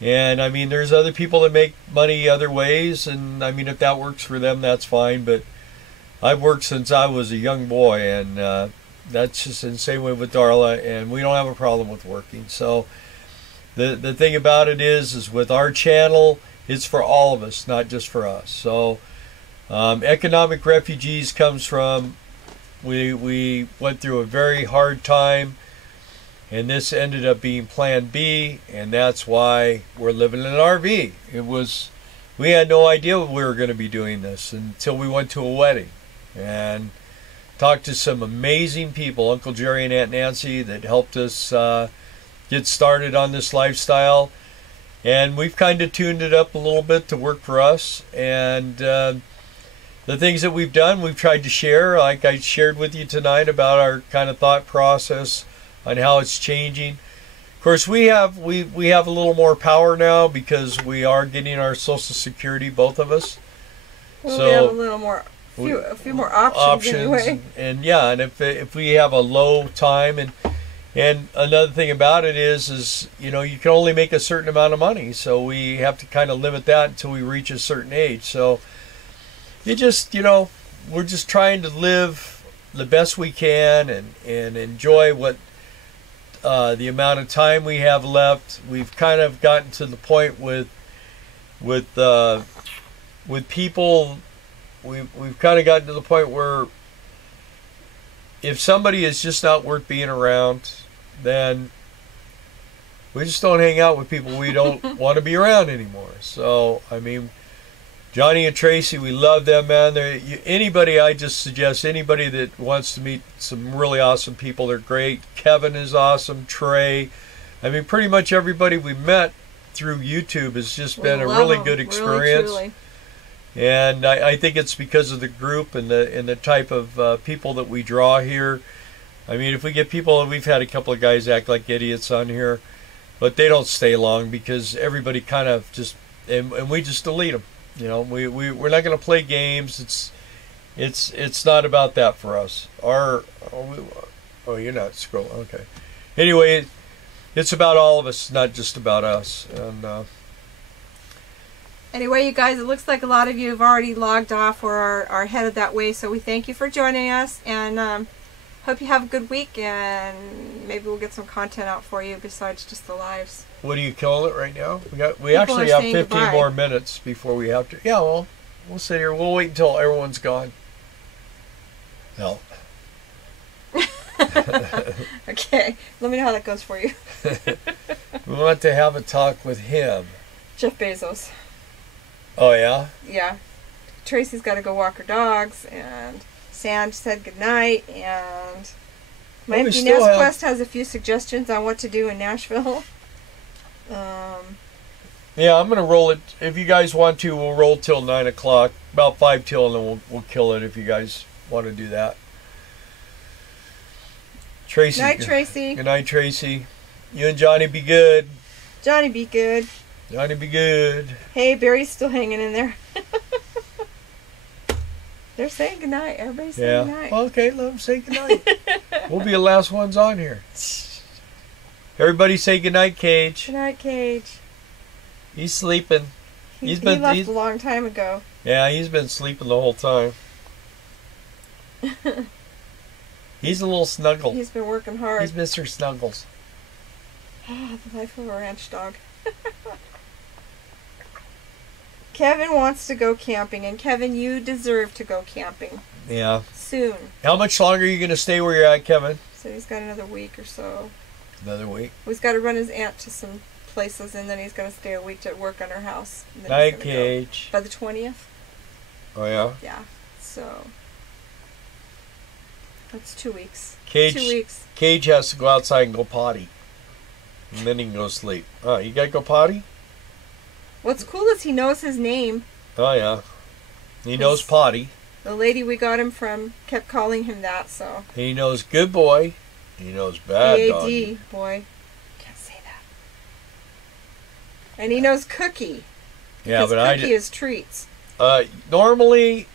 And I mean, there's other people that make money other ways. And I mean, if that works for them, that's fine. But I've worked since I was a young boy, and that's just the same way with Darla. And we don't have a problem with working. So the thing about it is with our channel, it's for all of us, not just for us. So economic refugees comes from we went through a very hard time. And this ended up being Plan B, and that's why we're living in an RV. We had no idea we were going to be doing this until we went to a wedding and talked to some amazing people, Uncle Jerry and Aunt Nancy, that helped us get started on this lifestyle. And we've kind of tuned it up a little bit to work for us. And the things that we've done, we've tried to share, like I shared with you tonight about our kind of thought process on how it's changing. Of course, we have a little more power now because we are getting our Social Security, both of us. Well, so we have a little more, a few more options anyway. And if we have a low time, and another thing about it is you can only make a certain amount of money, so we have to kind of limit that until we reach a certain age. So we're just trying to live the best we can and enjoy what. The amount of time we have left. We've kind of gotten to the point with people we've kind of gotten to the point where if somebody is just not worth being around, then we just don't hang out with people we don't want to be around anymore. So, I mean, Johnny and Tracy, we love them, man. Anybody, I just suggest anybody that wants to meet some really awesome people, they're great. Kevin is awesome. Trey. I mean, pretty much everybody we met through YouTube has just been a really good experience. Really, and I think it's because of the group and the type of people that we draw here. I mean, if we get people, we've had a couple of guys act like idiots on here, but they don't stay long because everybody kind of just, and we just delete them. You know, we're not going to play games. It's not about that for us. Oh, you're not scrolling. Okay. Anyway, it's about all of us, not just about us. And anyway, you guys, it looks like a lot of you have already logged off or are headed that way. So we thank you for joining us, and hope you have a good week. And maybe we'll get some content out for you besides just the lives. What are you calling it right now? We actually have 15 goodbye. more minutes before we have to. Yeah, well, we'll sit here. We'll wait until everyone's gone. No. Okay, let me know how that goes for you. We want to have a talk with him. Jeff Bezos. Oh, yeah? Yeah. Tracy's got to go walk her dogs, and Sand said goodnight, and my Empty Nest Quest has a few suggestions on what to do in Nashville. Yeah, I'm going to roll it. If you guys want to, we'll roll till 9 o'clock. About 5 till, and then we'll kill it if you guys want to do that. Tracy. Good night, Tracy. Good night, Tracy. You and Johnny be good. Johnny be good. Johnny be good. Hey, Barry's still hanging in there. They're saying goodnight. Everybody's saying goodnight. Well, okay, let them say goodnight. We'll be the last ones on here. Everybody say goodnight, Cage. Good night, Cage. He's sleeping. He left a long time ago. Yeah, he's been sleeping the whole time. He's a little snuggle. He's been working hard. He's Mr. Snuggles. The life of a ranch dog. Kevin wants to go camping, and Kevin, you deserve to go camping. Yeah. Soon. How much longer are you going to stay where you're at, Kevin? So he's got another week or so. Another week? He's got to run his aunt to some places, and then he's going to stay a week to work on her house. Night, Cage. By the 20th? Oh, yeah? Yeah. So that's 2 weeks. 2 weeks. Cage has to go outside and go potty. And then he can go sleep. Oh, you got to go potty? What's cool is he knows his name. Oh, yeah. He knows potty. The lady we got him from kept calling him that, so. He knows good boy. He knows bad dog. B-A-D, boy. Can't say that. And he knows cookie. Yeah, but cookie is treats. Normally,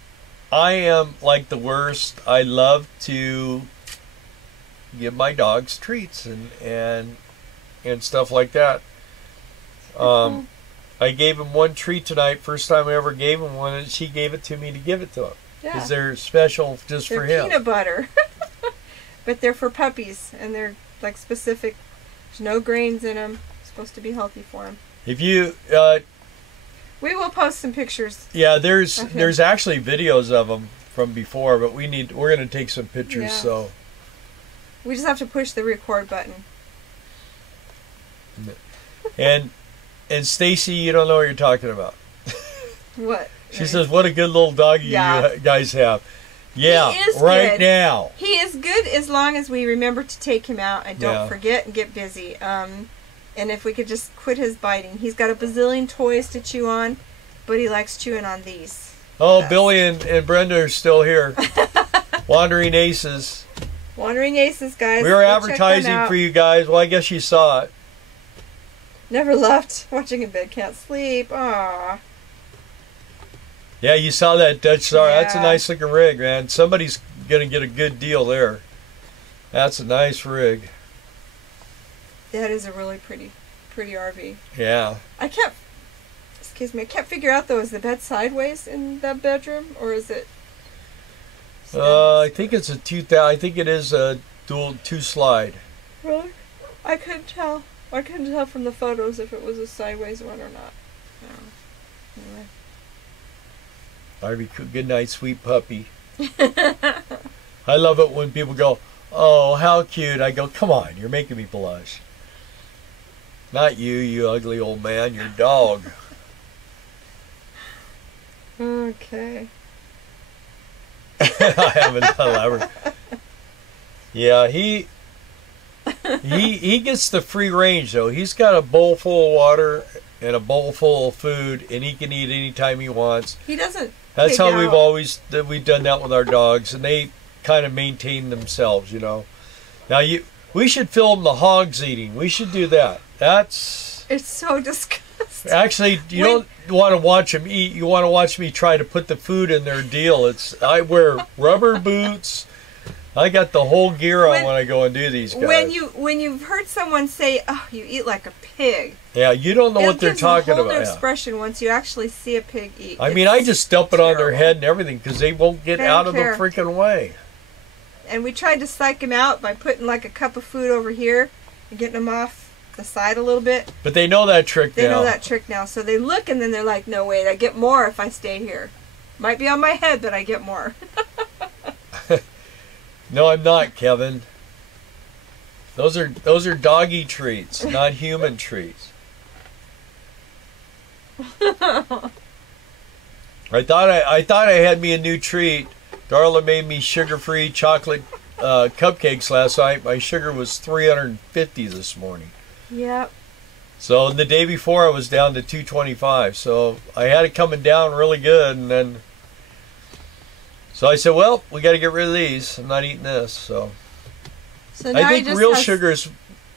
I am like the worst. I love to give my dogs treats and stuff like that. I gave him one treat tonight. First time I ever gave him one, and she gave it to me to give it to him. Because they're special just for him. They're peanut butter. But they're for puppies, and they're like specific. There's no grains in them. Supposed to be healthy for them. If you... we will post some pictures. Yeah, there's actually videos of them from before, but we're going to take some pictures, so... We just have to push the record button. And Stacy, you don't know what you're talking about. What? She says, what a good little doggy you guys have. Yeah, right now. He is good as long as we remember to take him out and don't forget and get busy. And if we could just quit his biting. He's got a bazillion toys to chew on, but he likes chewing on these. Oh, Billy and Brenda are still here. Wandering Aces. Wandering Aces, guys. We were advertising for you guys. Well, I guess you saw it. Never left. Watching in bed, can't sleep. Aww. Yeah, you saw that Dutch Star. Yeah. That's a nice looking rig, man. Somebody's going to get a good deal there. That's a nice rig. That is a really pretty RV. Yeah. I can't figure out though, is the bed sideways in that bedroom, or is it? I think it's a 2000. I think it is a dual 2-slide. Really? I couldn't tell. I couldn't tell from the photos if it was a sideways one or not. No. Anyway. Harvey, good night, sweet puppy. I love it when people go, oh, how cute. I go, come on, you're making me blush. Not you, you ugly old man, your dog. Okay. I haven't elaborated. Yeah, he gets the free range though. He's got a bowl full of water and a bowl full of food, and he can eat anytime he wants. He doesn't. That's how we've done that with our dogs, and they kind of maintain themselves, you know. Now we should film the hogs eating. We should do that. It's so disgusting. Actually, you don't want to watch them eat. You want to watch me try to put the food in their deal. I wear rubber boots. I got the whole gear on when I go and do these guys. When you've heard someone say, "Oh, you eat like a pig," yeah, you don't know what they're talking about. It gives a whole new expression once you actually see a pig eat. I mean, I just dump it on their head and everything because they won't get out of the freaking way. And we tried to psych them out by putting like a cup of food over here and getting them off the side a little bit. But they know that trick now. They know that trick now. So they look and then they're like, no, wait, I get more if I stay here. Might be on my head, but I get more. No, I'm not, Kevin. Those are doggy treats, not human treats. I thought I had me a new treat. Darla made me sugar-free chocolate cupcakes last night. My sugar was 350 this morning. Yep. So the day before I was down to 225. So I had it coming down really good, and then so I said, well, we got to get rid of these. I'm not eating this. So now I think real sugar is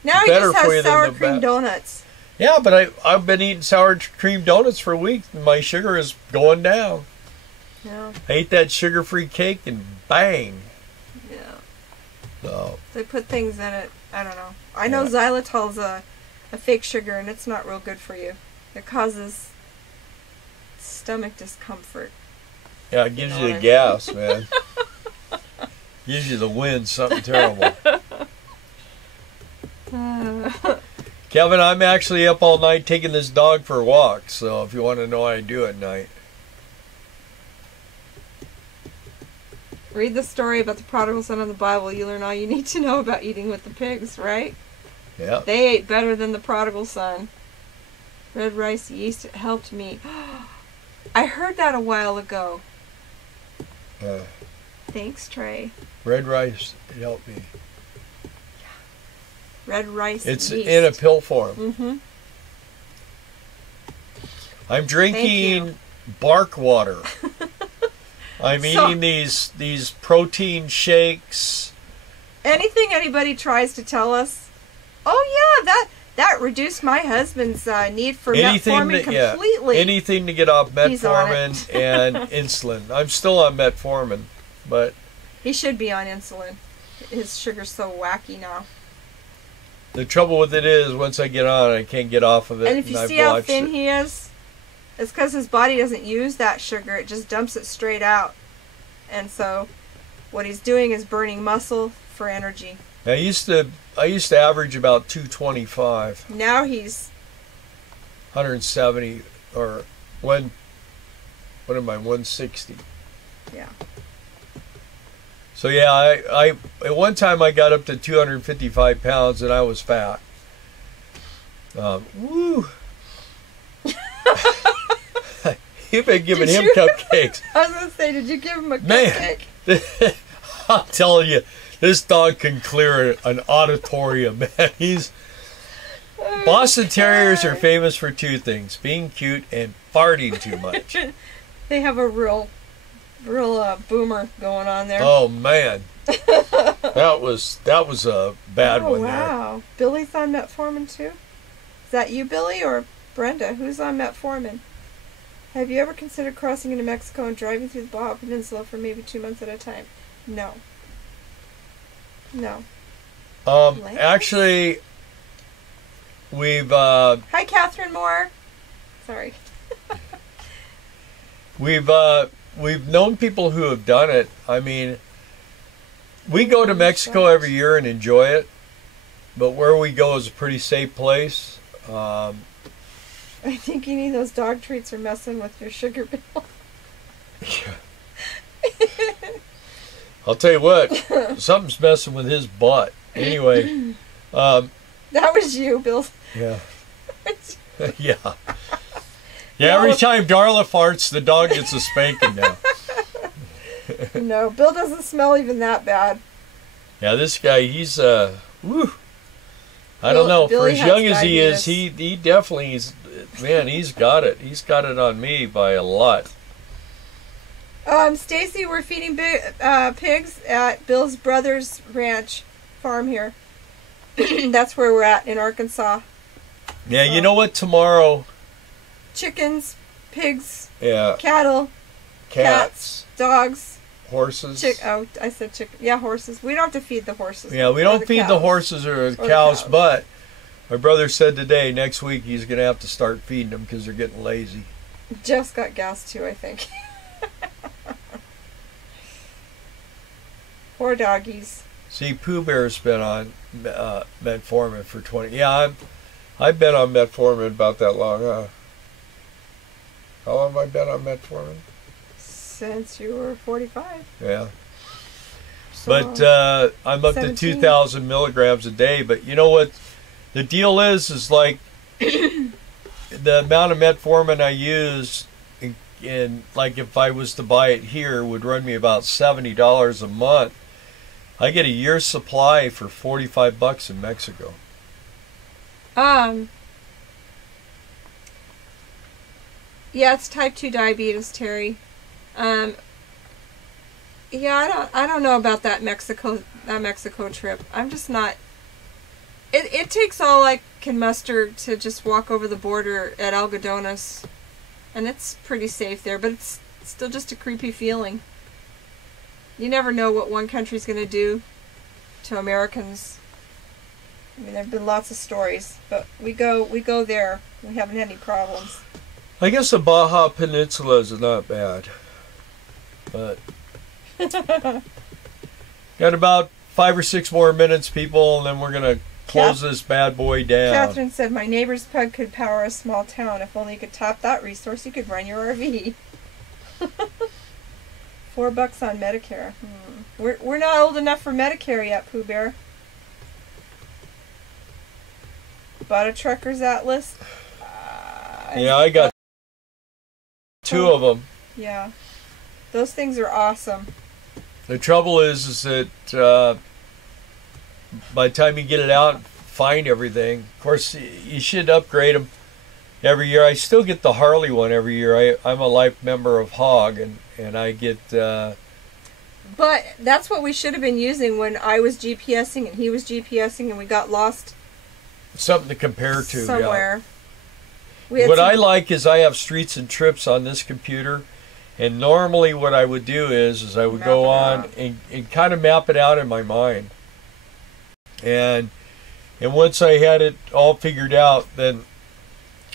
better for you than the sour cream donuts. Yeah, but I've been eating sour cream donuts for a week, and my sugar is going down. Yeah. I ate that sugar-free cake, and bang. Yeah. So they put things in it. I don't know. I know xylitol's a fake sugar, and it's not real good for you. It causes stomach discomfort. Yeah, it gives you the gas, man. Gives you the wind, something terrible. Kevin, I'm actually up all night taking this dog for a walk, so if you want to know what I do at night. Read the story about the prodigal son in the Bible. You learn all you need to know about eating with the pigs, right? Yeah. They ate better than the prodigal son. Red rice yeast helped me. I heard that a while ago. Thanks, Trey. Red rice, it helped me. Red rice It's yeast. in a pill form. Mm-hmm. I'm drinking bark water. I'm eating these protein shakes. Anything anybody tries to tell us, oh yeah, that reduced my husband's need for metformin completely. Yeah, anything to get off metformin and insulin. I'm still on metformin, but he should be on insulin. His sugar's so wacky now. The trouble with it is, once I get on, I can't get off of it. And if you see how thin he is, it's because his body doesn't use that sugar. It just dumps it straight out. And so what he's doing is burning muscle for energy. I used to average about 225. Now he's 170 or what am I, 160. Yeah. So yeah, I at one time I got up to 255 pounds and I was fat. Woo! You've been giving him cupcakes. I was gonna say, did you give him a cupcake? Man, I'm telling you, this dog can clear an auditorium, man. Boston Terriers are famous for two things: being cute and farting too much. They have a real boomer going on there. Oh man, that was a bad one. Wow, there. Billy's on metformin too. Is that you, Billy, or Brenda? Who's on metformin? Have you ever considered crossing into Mexico and driving through the Baja Peninsula for maybe 2 months at a time? No. No. Actually, we've Hi, Catherine Moore. Sorry. We've known people who have done it. I mean, we go to Mexico every year and enjoy it, but where we go is a pretty safe place. I think those dog treats are messing with your sugar bill. I'll tell you what, something's messing with his butt. Anyway, that was you, Bill. Yeah. Yeah. Yeah, every time Darla farts, the dog gets a spanking now. No, Bill doesn't smell even that bad. Yeah, this guy, he's, whew. I don't know. Billy For as young has as he is, diabetes. he definitely is, man, he's got it. He's got it on me by a lot. Stacy, we're feeding pigs at Bill's brother's ranch farm here. That's where we're at in Arkansas. Yeah, you know what? Tomorrow, Chickens, pigs, yeah, cattle, cats, dogs, horses. I said chicken. Yeah, horses. We don't have to feed the horses. Yeah, we don't feed the horses or the cows, but my brother said today, next week, he's going to have to start feeding them because they're getting lazy. Jeff's got gas too, I think. Poor doggies. See, Pooh Bear's been on metformin for 20. Yeah, I've been on metformin about that long. How long have I been on metformin? Since you were 45. Yeah. So, but I'm up 17. to 2,000 milligrams a day. But you know what? The deal is like the amount of metformin I use, in like if I was to buy it here, would run me about $70 a month. I get a year's supply for $45 in Mexico. Yeah, it's type 2 diabetes, Terry. Yeah, I don't know about that Mexico trip. I'm just not. It takes all I can muster to just walk over the border at Algodones, and it's pretty safe there, but it's still just a creepy feeling. You never know what one country's going to do to Americans. I mean, there have been lots of stories, but we go there. We haven't had any problems. I guess the Baja Peninsula is not bad, but got about 5 or 6 more minutes, people, and then we're gonna close this bad boy down. Catherine said, "My neighbor's pug could power a small town. If only you could tap that resource, you could run your RV." $4 on Medicare. We're not old enough for Medicare yet, Pooh Bear. Bought a trucker's atlas. Yeah, I got 2 of them. Yeah, those things are awesome. The trouble is that by the time you get it out and find everything, of course, you should upgrade them every year. I still get the Harley one every year. I'm a life member of Hog, and I get... But that's what we should have been using when I was GPSing and he was GPSing and we got lost. Something to compare to. Somewhere. Yeah. What I like is I have Streets and Trips on this computer, and normally what I would do is I would go on and kind of map it out in my mind. And once I had it all figured out, then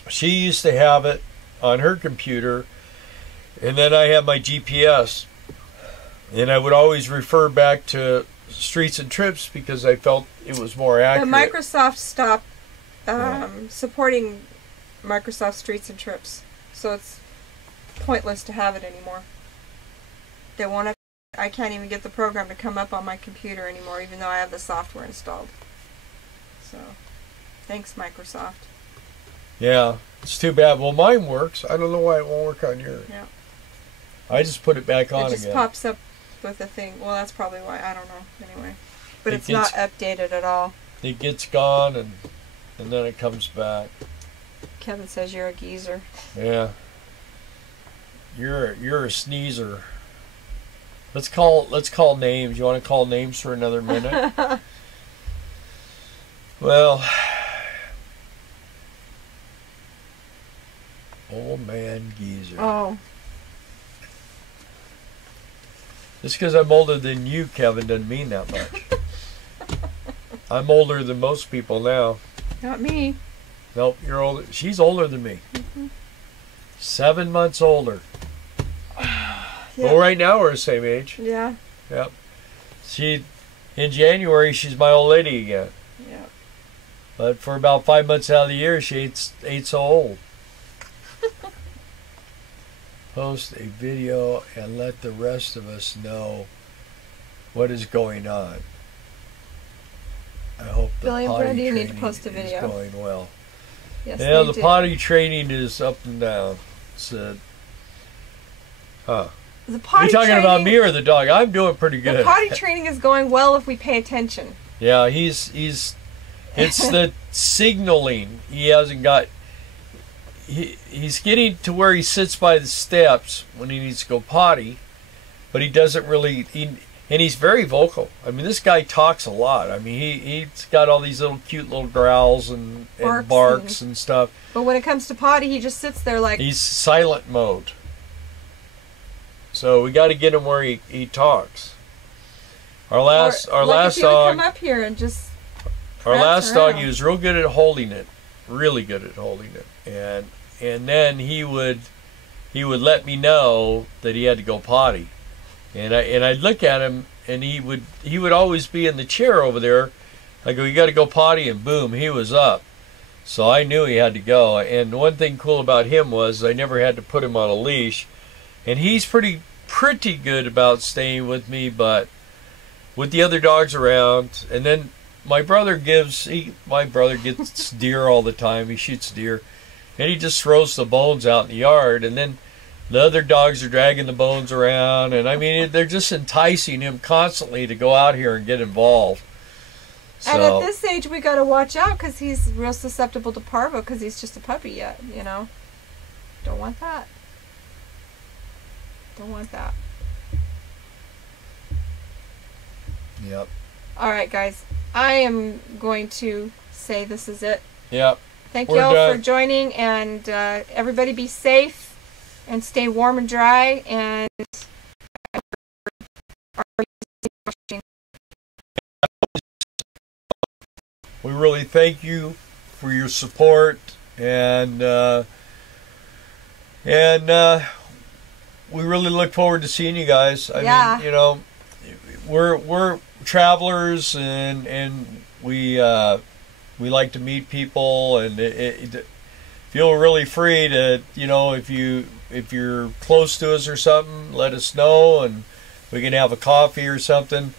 she used to have it on her computer, and then I have my GPS. And I would always refer back to Streets and Trips because I felt it was more accurate. But Microsoft stopped supporting Microsoft Streets and Trips, so it's pointless to have it anymore. They won't have, I can't even get the program to come up on my computer anymore, even though I have the software installed. So, thanks, Microsoft. Yeah, it's too bad. Well, mine works. I don't know why it won't work on yours. Yeah. I just put it back on again. It just pops up with a thing. Well, that's probably why. I don't know. Anyway. But it's not updated at all. It gets gone and then it comes back. Kevin says you're a geezer. Yeah. You're a sneezer. Let's call names. You want to call names for another minute? Well, old man geezer. Oh. Just because I'm older than you, Kevin, doesn't mean that much. I'm older than most people now. Not me. Nope, you're older. She's older than me. Mm-hmm. 7 months older. Yeah. Well, right now we're the same age. Yeah. Yep. In January, she's my old lady again. Yeah. But for about 5 months out of the year, she ain't so old. post a video and let the rest of us know what is going on. I hope the Billy and potty Brandy, you training need to post a video. is going well. Yes, Yeah, they the do. potty training is up and down. Said, huh? The potty Are you talking training, about me or the dog? I'm doing pretty good. The potty training is going well if we pay attention. Yeah, he's it's the signaling. He hasn't got he's getting to where he sits by the steps when he needs to go potty, but he doesn't really and he's very vocal. I mean, this guy talks a lot. I mean, he's got all these little cute little growls and barks and stuff. But when it comes to potty, he just sits there like... He's silent mode. So we got to get him where he talks. Our last if he dog... would come up here and just... Our last dog, around. he was real good at holding it. Really good at holding it. And then he would let me know that he had to go potty. And I'd look at him, and he would always be in the chair over there. I go, you got to go potty, and boom, he was up. So I knew he had to go. And one thing cool about him was I never had to put him on a leash. And he's pretty good about staying with me, but with the other dogs around. And then my brother gets deer all the time. He shoots deer, and he just throws the bones out in the yard, and then the other dogs are dragging the bones around, and I mean, they're just enticing him constantly to go out here and get involved. So, and at this age, we got to watch out because he's real susceptible to parvo because he's just a puppy yet, you know. Don't want that. Don't want that. Yep. All right, guys. I am going to say this is it. Yep. Thank We're you all done. for joining, and everybody be safe and stay warm and dry, and we really thank you for your support, and we really look forward to seeing you guys. I mean, you know, we're travelers, and we like to meet people, and feel really free to, you know, if you're close to us or something, let us know, and we can have a coffee or something.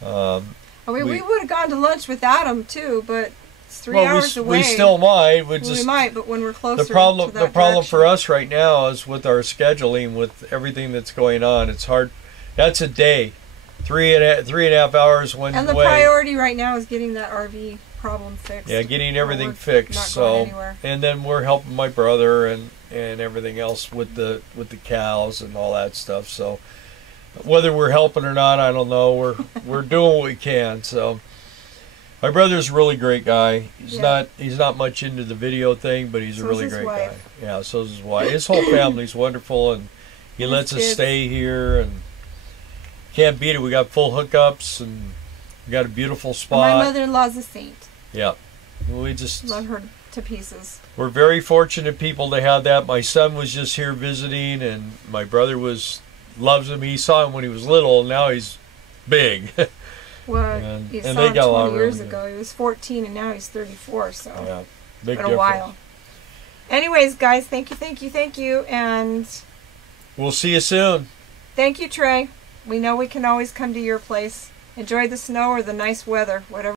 We would have gone to lunch with Adam too, but it's 3 hours away. We still might. We might, but when we're closer. The problem for us right now is with our scheduling, with everything that's going on. It's hard. That's a day, 3.5 hours one way. And the priority right now is getting that RV problem fixed. Yeah, getting everything fixed. And then we're helping my brother and everything else with the cows and all that stuff. So whether we're helping or not, I don't know. We're doing what we can. So my brother's a really great guy. He's not much into the video thing, but he's a really great guy. Yeah, so is his wife. His whole family's wonderful, and he lets us stay here, and can't beat it. We got full hookups, and we got a beautiful spot. And my mother-in-law's a saint. Yeah, we just love her to pieces. We're very fortunate people to have that. My son was just here visiting, and my brother loves him. He saw him when he was little, and now he's big. Well, he saw him 20 years ago. He was 14, and now he's 34. So yeah, big difference. Been a while. Anyways, guys, thank you, and we'll see you soon. Thank you, Trey. We know we can always come to your place. Enjoy the snow or the nice weather, whatever.